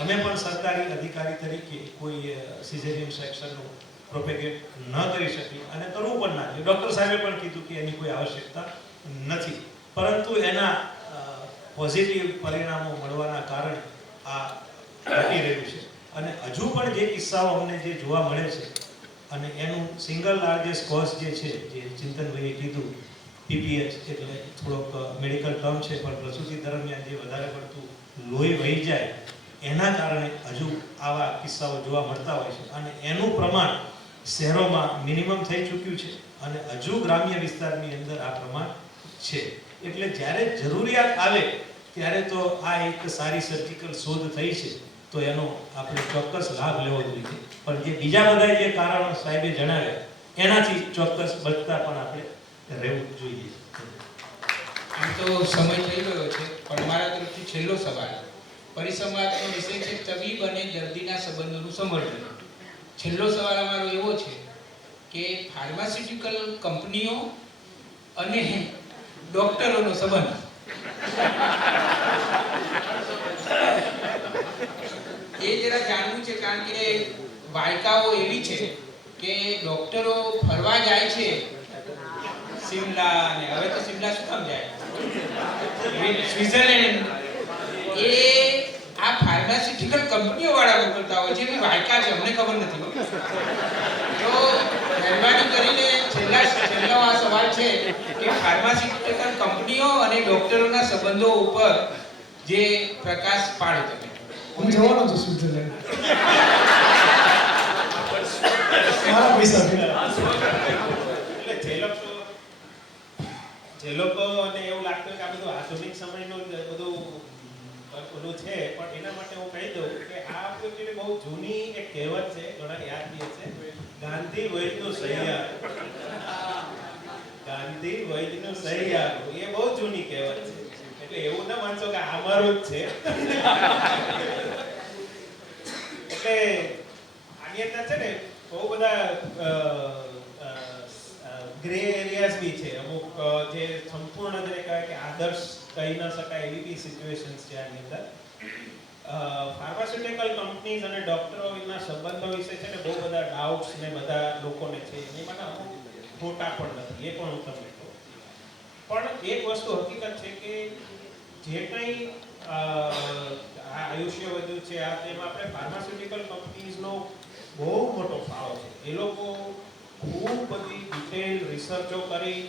અમે પણ સરકારી અધિકારી તરીકે કોઈ સિઝેરિયન સેક્શનનું પ્રોપેગેટ ન કરી શકીએ અને કરવું પણ ના જોઈએ. ડૉક્ટર સાહેબે પણ કીધું કે એની કોઈ આવશ્યકતા નથી, પરંતુ એના પોઝિટિવ પરિણામો મળવાના કારણે આ ઘટી રહ્યું છે. અને હજુ પણ જે કિસ્સાઓ અમને જે જોવા મળે છે અને એનું સિંગલ લાર્જેસ્ટ કોઝ જે છે, જે ચિંતનભાઈએ કીધું PPH એટલે થોડોક મેડિકલ ટર્મ છે, પણ પ્રસૂતિ દરમિયાન જે વધારે પડતું લોહી વહી જાય એના કારણે હજુ આવા કિસ્સાઓ જોવા મળતા હોય છે. અને એનું પ્રમાણ શહેરોમાં મિનિમમ થઈ ચૂક્યું છે અને હજુ ગ્રામ્ય વિસ્તારની અંદર આ પ્રમાણ છે. એટલે જ્યારે જરૂરિયાત આવે ત્યારે તો આ એક સારી સર્જિકલ શોધ થઈ છે તો એનો આપણે ચોક્કસ લાભ લેવો જોઈએ. પણ જે બીજા બધા જે કારણો સાહેબે જણાવ્યા એનાથી ચોક્કસ બચતા પણ આપણે રહેવું જોઈએ. આમ તો સમય થઈ ગયો છે, પણ મારા તરફથી છેલ્લો સવાલ. પરિસંવાદનો વિષય છે તબીબ અને દર્દીના સંબંધોનું સંવર્ધન. છેલ્લો સવાલ અમારો એવો છે કે ફાર્માસ્યુટિકલ કંપનીઓ અને ડોક્ટરોનો સંબંધ એ જરા જાણવું છે, કારણ કે વાયકાઓ એવી છે કે ડોક્ટરો ફરવા જાય છે સિમલા, અને હવે તો સિમલા શું કામ જાય, સ્વિટ્ઝરલેન્ડ, એ આ ફાર્માસ્યુટિકલ કંપનીઓ વાળા મોકલતા હોય છે. એવી વાયકા છે, અમને ખબર નથી. તો મહેરબાની કરીને છેલ્લો આ સવાલ છે કે ફાર્માસ્યુટિકલ કંપનીઓ અને ડોક્ટરોના સંબંધો ઉપર જે પ્રકાશ પાડો તમે. હું જવાનો છું સ્વિટ્ઝરલેન્ડ, મારા પૈસા એટલે જે લોકોને એવું લાગતું કે આ બધું આધુનિક સમયનું બધું ઓલું છે, પણ એના માટે હું કહી દઉં કે આ actually બહુ જૂની એક કહેવત છે, ઘણા યાદ બી હશે, ગાંધી વૈદનું સહિયારું. ગાંધી વૈદનું સહિયારું, એ બહુ જૂની કહેવત છે. એટલે એવું ના માનશો કે આ મારું જ છે. એટલે આની અંદર છે ને બહુ બધા ગ્રે એરિયાઝ બી છે, અમુક જે સંપૂર્ણ જે કહેવાય કે આદર્શ કહી ન શકાય એવી બી સિચ્યુએશન્સ છે આની અંદર. ફાર્માસ્યુટિકલ કંપનીઝ અને ડોક્ટરોના સંબંધો વિશે છે ને બહુ બધા ડાઉટ્સ ને બધા લોકોને છે, એમાં અમુક ખોટા પણ નથી, એ પણ હું તમને કહું. પણ એક વસ્તુ હકીકત છે કે જે કંઈ આયુષ્ય વધ્યું છે આ તેમાં આપણે ફાર્માસ્યુટિકલ કંપનીઝનો બહુ મોટો ફાળો છે. એ લોકો ખૂબ બધી ડિટેલ રિસર્ચો કરી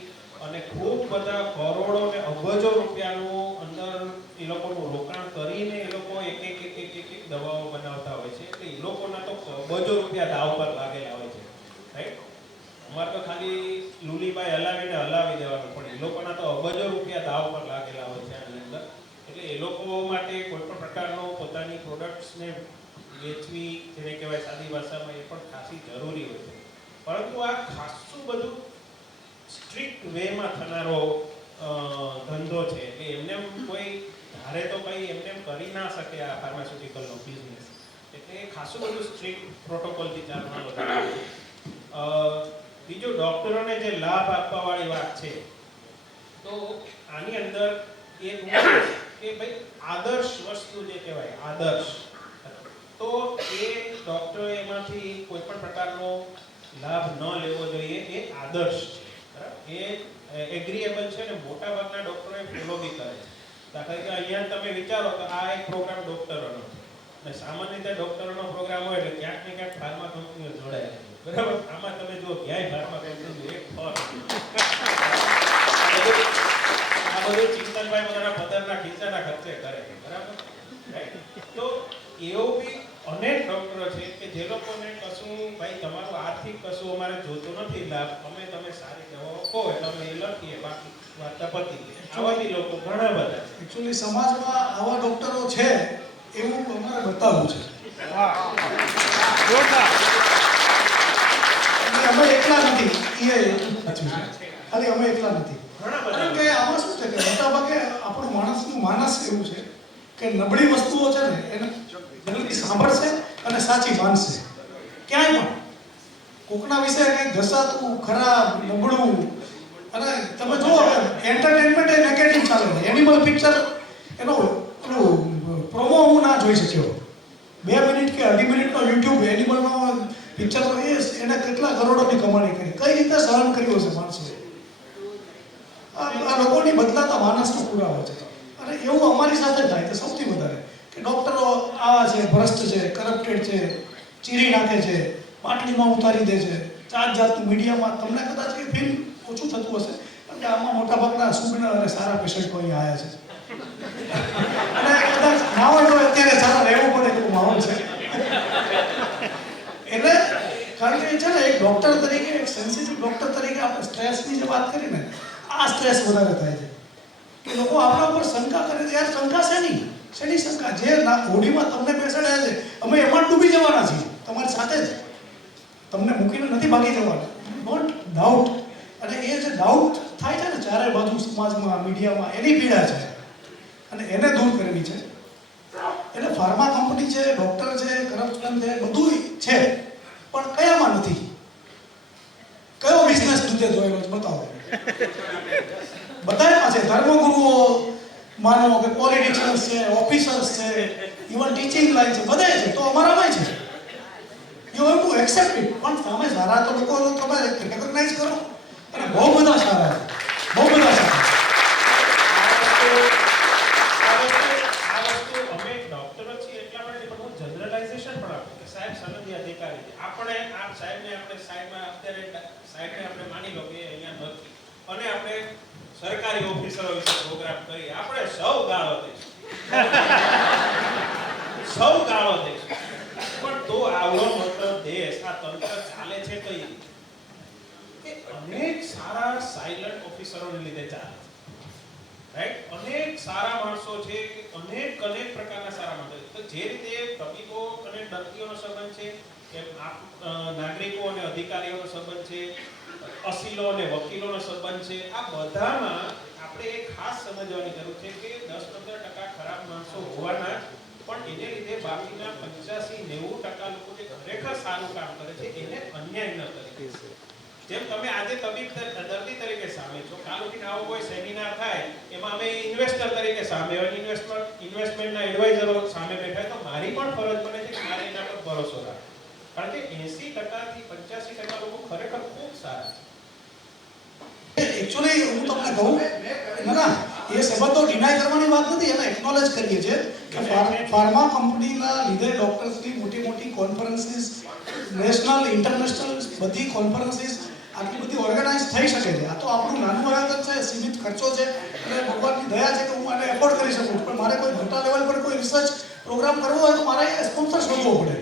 અને ખૂબ બધા કરોડો ને અબજો રૂપિયાનું અંદર એ લોકોનું રોકાણ કરીને એ લોકો એક દવાઓ બનાવતા હોય છે. એટલે એ લોકોના તો અબજો રૂપિયા દાવ પર લાગેલા હોય છે, રાઈટ? અમારે તો ખાલી લુલીબાઈ હલાવીને હલાવી દેવાનું, પણ એ લોકોના તો અબજો રૂપિયા દાવ પર લાગેલા હોય છે આની અંદર. એટલે એ લોકો માટે કોઈ પણ પ્રકારનો પોતાની પ્રોડક્ટ્સને વેચવી, જેને કહેવાય સાદી ભાષામાં, એ પણ ખાસી જરૂરી હોય છે. પરંતુ આ ખાસું બધું સ્ટ્રિક્ટ વેમાં થનારો ધંધો છે, એટલે એમને કોઈ ધારે તો કંઈ એમને કરી ના શકે આ ફાર્માસ્યુટિકલનો બિઝનેસ. એટલે એ ખાસું બધું સ્ટ્રિક્ટ પ્રોટોકોલથી ચાલવાનો ધંધો છે. બીજું, ડોક્ટરોને જે લાભ આપવાવાળી વાત છે, તો આની અંદર એક કે ભાઈ આદર્શ વસ્તુ જે કહેવાય આદર્શ, તો એ ડોક્ટરો એમાંથી કોઈ પણ પ્રકારનો લાભ ન લેવો જોઈએ, એ આદર્શ છે. એ એગ્રીએબલ છે ને મોટા ભાગના ડોક્ટરો એ ફોલો બી કરે છે. દાખલા તરીકે અહીંયા તમે વિચારો કે આ એક પ્રોગ્રામ ડોક્ટરોનો છે, અને સામાન્ય રીતે ડોક્ટરોનો પ્રોગ્રામ હોય એટલે ક્યાંક ને ક્યાંક ફાર્મા કંપનીઓ જોડાય છે, બરાબર? આમાં તમે જો ક્યાંય ફાર્મા કંપનીનું એક ફળ આ બધું ચિંતનભાઈ પોતાના પદરના ખિસ્સાના ખર્ચે કરે છે, બરાબર? તો એવું બી અનેક ડોક્ટરો છે કે જે લોકોને કશું ભાઈ તમારું આર્થિક કશું અમારે જોતું નથી લાભ, તમે સારી દવાઓ કહો એટલે અમે એ લખીએ, બાકી વાર્તા પતી ગઈ. આવા બી લોકો ઘણા બધા છે. એકચ્યુઅલી સમાજમાં આવા ડોક્ટરો છે એવું અમારે બતાવવું છે. અમે એકલા નથી, એ સાચું છે. ખાલી અમે એકલા નથી. કારણ કે આમાં શું છે કે મોટાભાગે આપણું માણસનું માનસ એવું છે કે નબળી વસ્તુઓ છે ને એને જલ્દી સાંભળશે અને સાચી માનશે. ક્યાંય પણ કોકના વિશે કંઈક ઘસાતું, ખરાબ, નબળું, અને તમે જુઓ એન્ટરટેનમેન્ટ એ નેગેટિવ ચાલે છે. એનિમલ પિક્ચર એનો પ્રોમો હું ના જોઈ શક્યો. 2 મિનિટ કે 2.5 મિનિટનો યુટ્યુબ એનિમલનો પિક્ચર, એને કેટલા કરોડોની કમાણી કરી, કઈ રીતે સહન કર્યું હશે માણસોએ. આ લોકોની બદલાતા માનસનો પુરાવો છે. અને એવું અમારી સાથે થાય તો સૌથી વધારે કે ડોક્ટરો આવા છે, ભ્રષ્ટ છે, કરપ્ટેડ છે, ચીરી નાખે છે, બાટલીમાં ઉતારી દે છે, જાત જાતનું મીડિયામાં. તમને કદાચ એ ફીલ ઓછું થતું હશે, કારણ કે આમાં મોટાભાગના સુગ્ન અને સારા પેશન્ટો અહીંયા આવ્યા છે, અને કદાચ ના હોય તો અત્યારે સારા રહેવું પડે એવું માહોલ છે. એટલે કારણ કે છે ને એક ડૉક્ટર તરીકે, એક સેન્સિટિવ ડૉક્ટર તરીકે આપણે સ્ટ્રેસની જે વાત કરીને, આ સ્ટ્રેસ વધારે થાય છે કે લોકો આપણા ઉપર શંકા કરે છે. યાર શંકા શેની શંકા? જે હોડીમાં તમને બેસાડ્યા છે અમે એમાં ડૂબી જવાના છીએ, તમારી સાથે જ, તમને મૂકીને નથી ભાગી જવાના. Don't doubt. અને એ જે ડાઉટ થાય છે ને ચારે બાજુ સમાજમાં, મીડિયામાં, એની પીડા છે અને એને દૂર કરવી છે. એટલે ફાર્મા કંપની છે, ડૉક્ટર છે, કરપ્શન છે, બધું છે, પણ કયામાં નથી? કયો બિઝનેસ દૂધે ધોયેલો છે બતાવો. બધામાં છે. ધર્મગુરુઓ માનો કે પોલિટિશિયન્સ છે, ઓફિસર્સ છે, ઇવન ટીચિંગ લાઈન છે, બધે છે, તો અમારામાં છે. You have to accept it. પણ સામે સારા તો લોકો તમે રેકગ્નાઇઝ કરો, અને બહુ બધા સારા છે, બહુ બધા સારા. આ વસ્તુ અમે ડોક્ટરો છીએ એટલા માટે પણ હું જનરલાઇઝેશન પણ આપું કે સાહેબ સનદી અધિકારી છે. આપણે આ સાહેબને આપણે સાહેબમાં અત્યારે સાહેબને આપણે માની લો કે અહીંયા નથી અને આપણે સરકારી ઓફિસરો વિશે પ્રોગ્રામ કરીએ, આપણે સૌ ગાળો દઈશું. સૌ ગાળો દઈશું. પણ તો આવડો મોટો દેશ આ તંત્ર ચાલે છે કઈ કે અનેક સારા સાયલન્ટ ઓફિસરોને લીધે ચાલે છે. રાઈટ? અનેક સારા માણસો છે, અનેક પ્રકારના સારા માણસો છે. તો જે રીતે તબીબો અને દર્દીઓનો સંબંધ છે, એમ નાગરિકો અને અધિકારીઓનો સંબંધ છે, અસીલો અને વકીલોનો સંબંધ છે, આ બધામાં આપણે એક ખાસ સમજવાની જરૂર છે કે 10-15% ખરાબ માણસો હોવાના જ, પણ એને લીધે બાકીના 85-90% લોકો જે ખરેખર સારું કામ કરે છે એને અન્યાય ન કરી. જેમ તમે આજે તબીબ દર્દી તરીકે સામે છો, કાલ ઉઠીને આવો કોઈ સેમિનાર થાય એમાં અમે ઇન્વેસ્ટર તરીકે સામે હોય, ઇન્વેસ્ટમેન્ટના એડવાઇઝરો સામે બેઠા, તો મારી પણ ફરજ બને છે કે મારે એના પર ભરોસો રાખવો. કારણ કે 80% થી 85% લોકો ખરેખર ખૂબ સારા છે. એકચ્યુઅલી હું તમને કહું, ના એ સંબંધો ડિનાય કરવાની વાત નથી, એને એક્નોલેજ કરીએ છીએ કે ફાર્મા કંપનીના લીધે ડોક્ટર્સની મોટી મોટી કોન્ફરન્સીસ, નેશનલ ઇન્ટરનેશનલ બધી કોન્ફરન્સીસ આટલી બધી ઓર્ગેનાઇઝ થઈ શકે છે. આ તો આપણું નાનું આયોજન છે, સીમિત ખર્ચો છે, અને ભગવાનની દયા છે કે હું આને એફોર્ડ કરી શકું છું. પણ મારે કોઈ મોટા લેવલ પર કોઈ રિસર્ચ પ્રોગ્રામ કરવો હોય તો મારે સ્પોન્સર શોધવો પડે.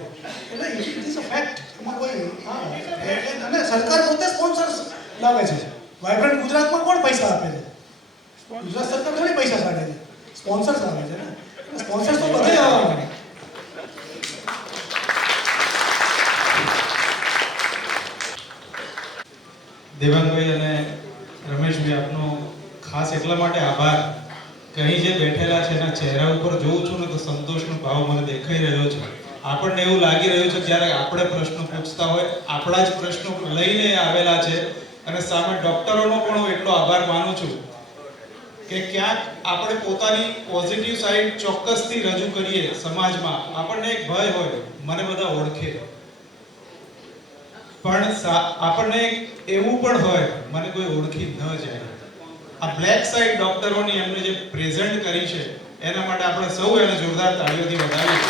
એટલે ઇટ ઇઝ અ ફેક્ટ. એમાં કોઈ અને સરકાર પોતે સ્પોન્સર્સ લાવે છે. વાઇબ્રન્ટ ગુજરાતમાં કોણ પૈસા આપે છે? ગુજરાત સરકાર થોડી પૈસા કાઢે છે, સ્પોન્સર્સ આવે છે ને. સ્પોન્સર્સ તો બધે આવવાના. દેવાંગભાઈ અને રમેશભાઈ, આપનો ખાસ એટલા માટે આભાર કે અહીં જે બેઠેલા છે એના ચહેરા ઉપર જોઉં છું ને તો સંતોષનો ભાવ મને દેખાઈ રહ્યો છે. આપણને એવું લાગી રહ્યું છે જ્યારે આપણે પ્રશ્નો પૂછતા હોય, આપણા જ પ્રશ્નો લઈને આવેલા છે. અને સામે ડોક્ટરોનો પણ હું એટલો આભાર માનું છું કે ક્યાંક આપણે પોતાની પોઝિટિવ સાઈડ ચોક્કસથી રજૂ કરીએ સમાજમાં. આપણને એક ભય હોય, મને બધા ઓળખે, પણ આપણને એવું પણ હોય, મને કોઈ ઓળખી ન જાય. આ બ્લેક સાઈડ ડોક્ટરોની એમને જે પ્રેઝન્ટ કરી છે એના માટે આપણે સૌ એને જોરદાર તાળીઓથી વધાવીએ.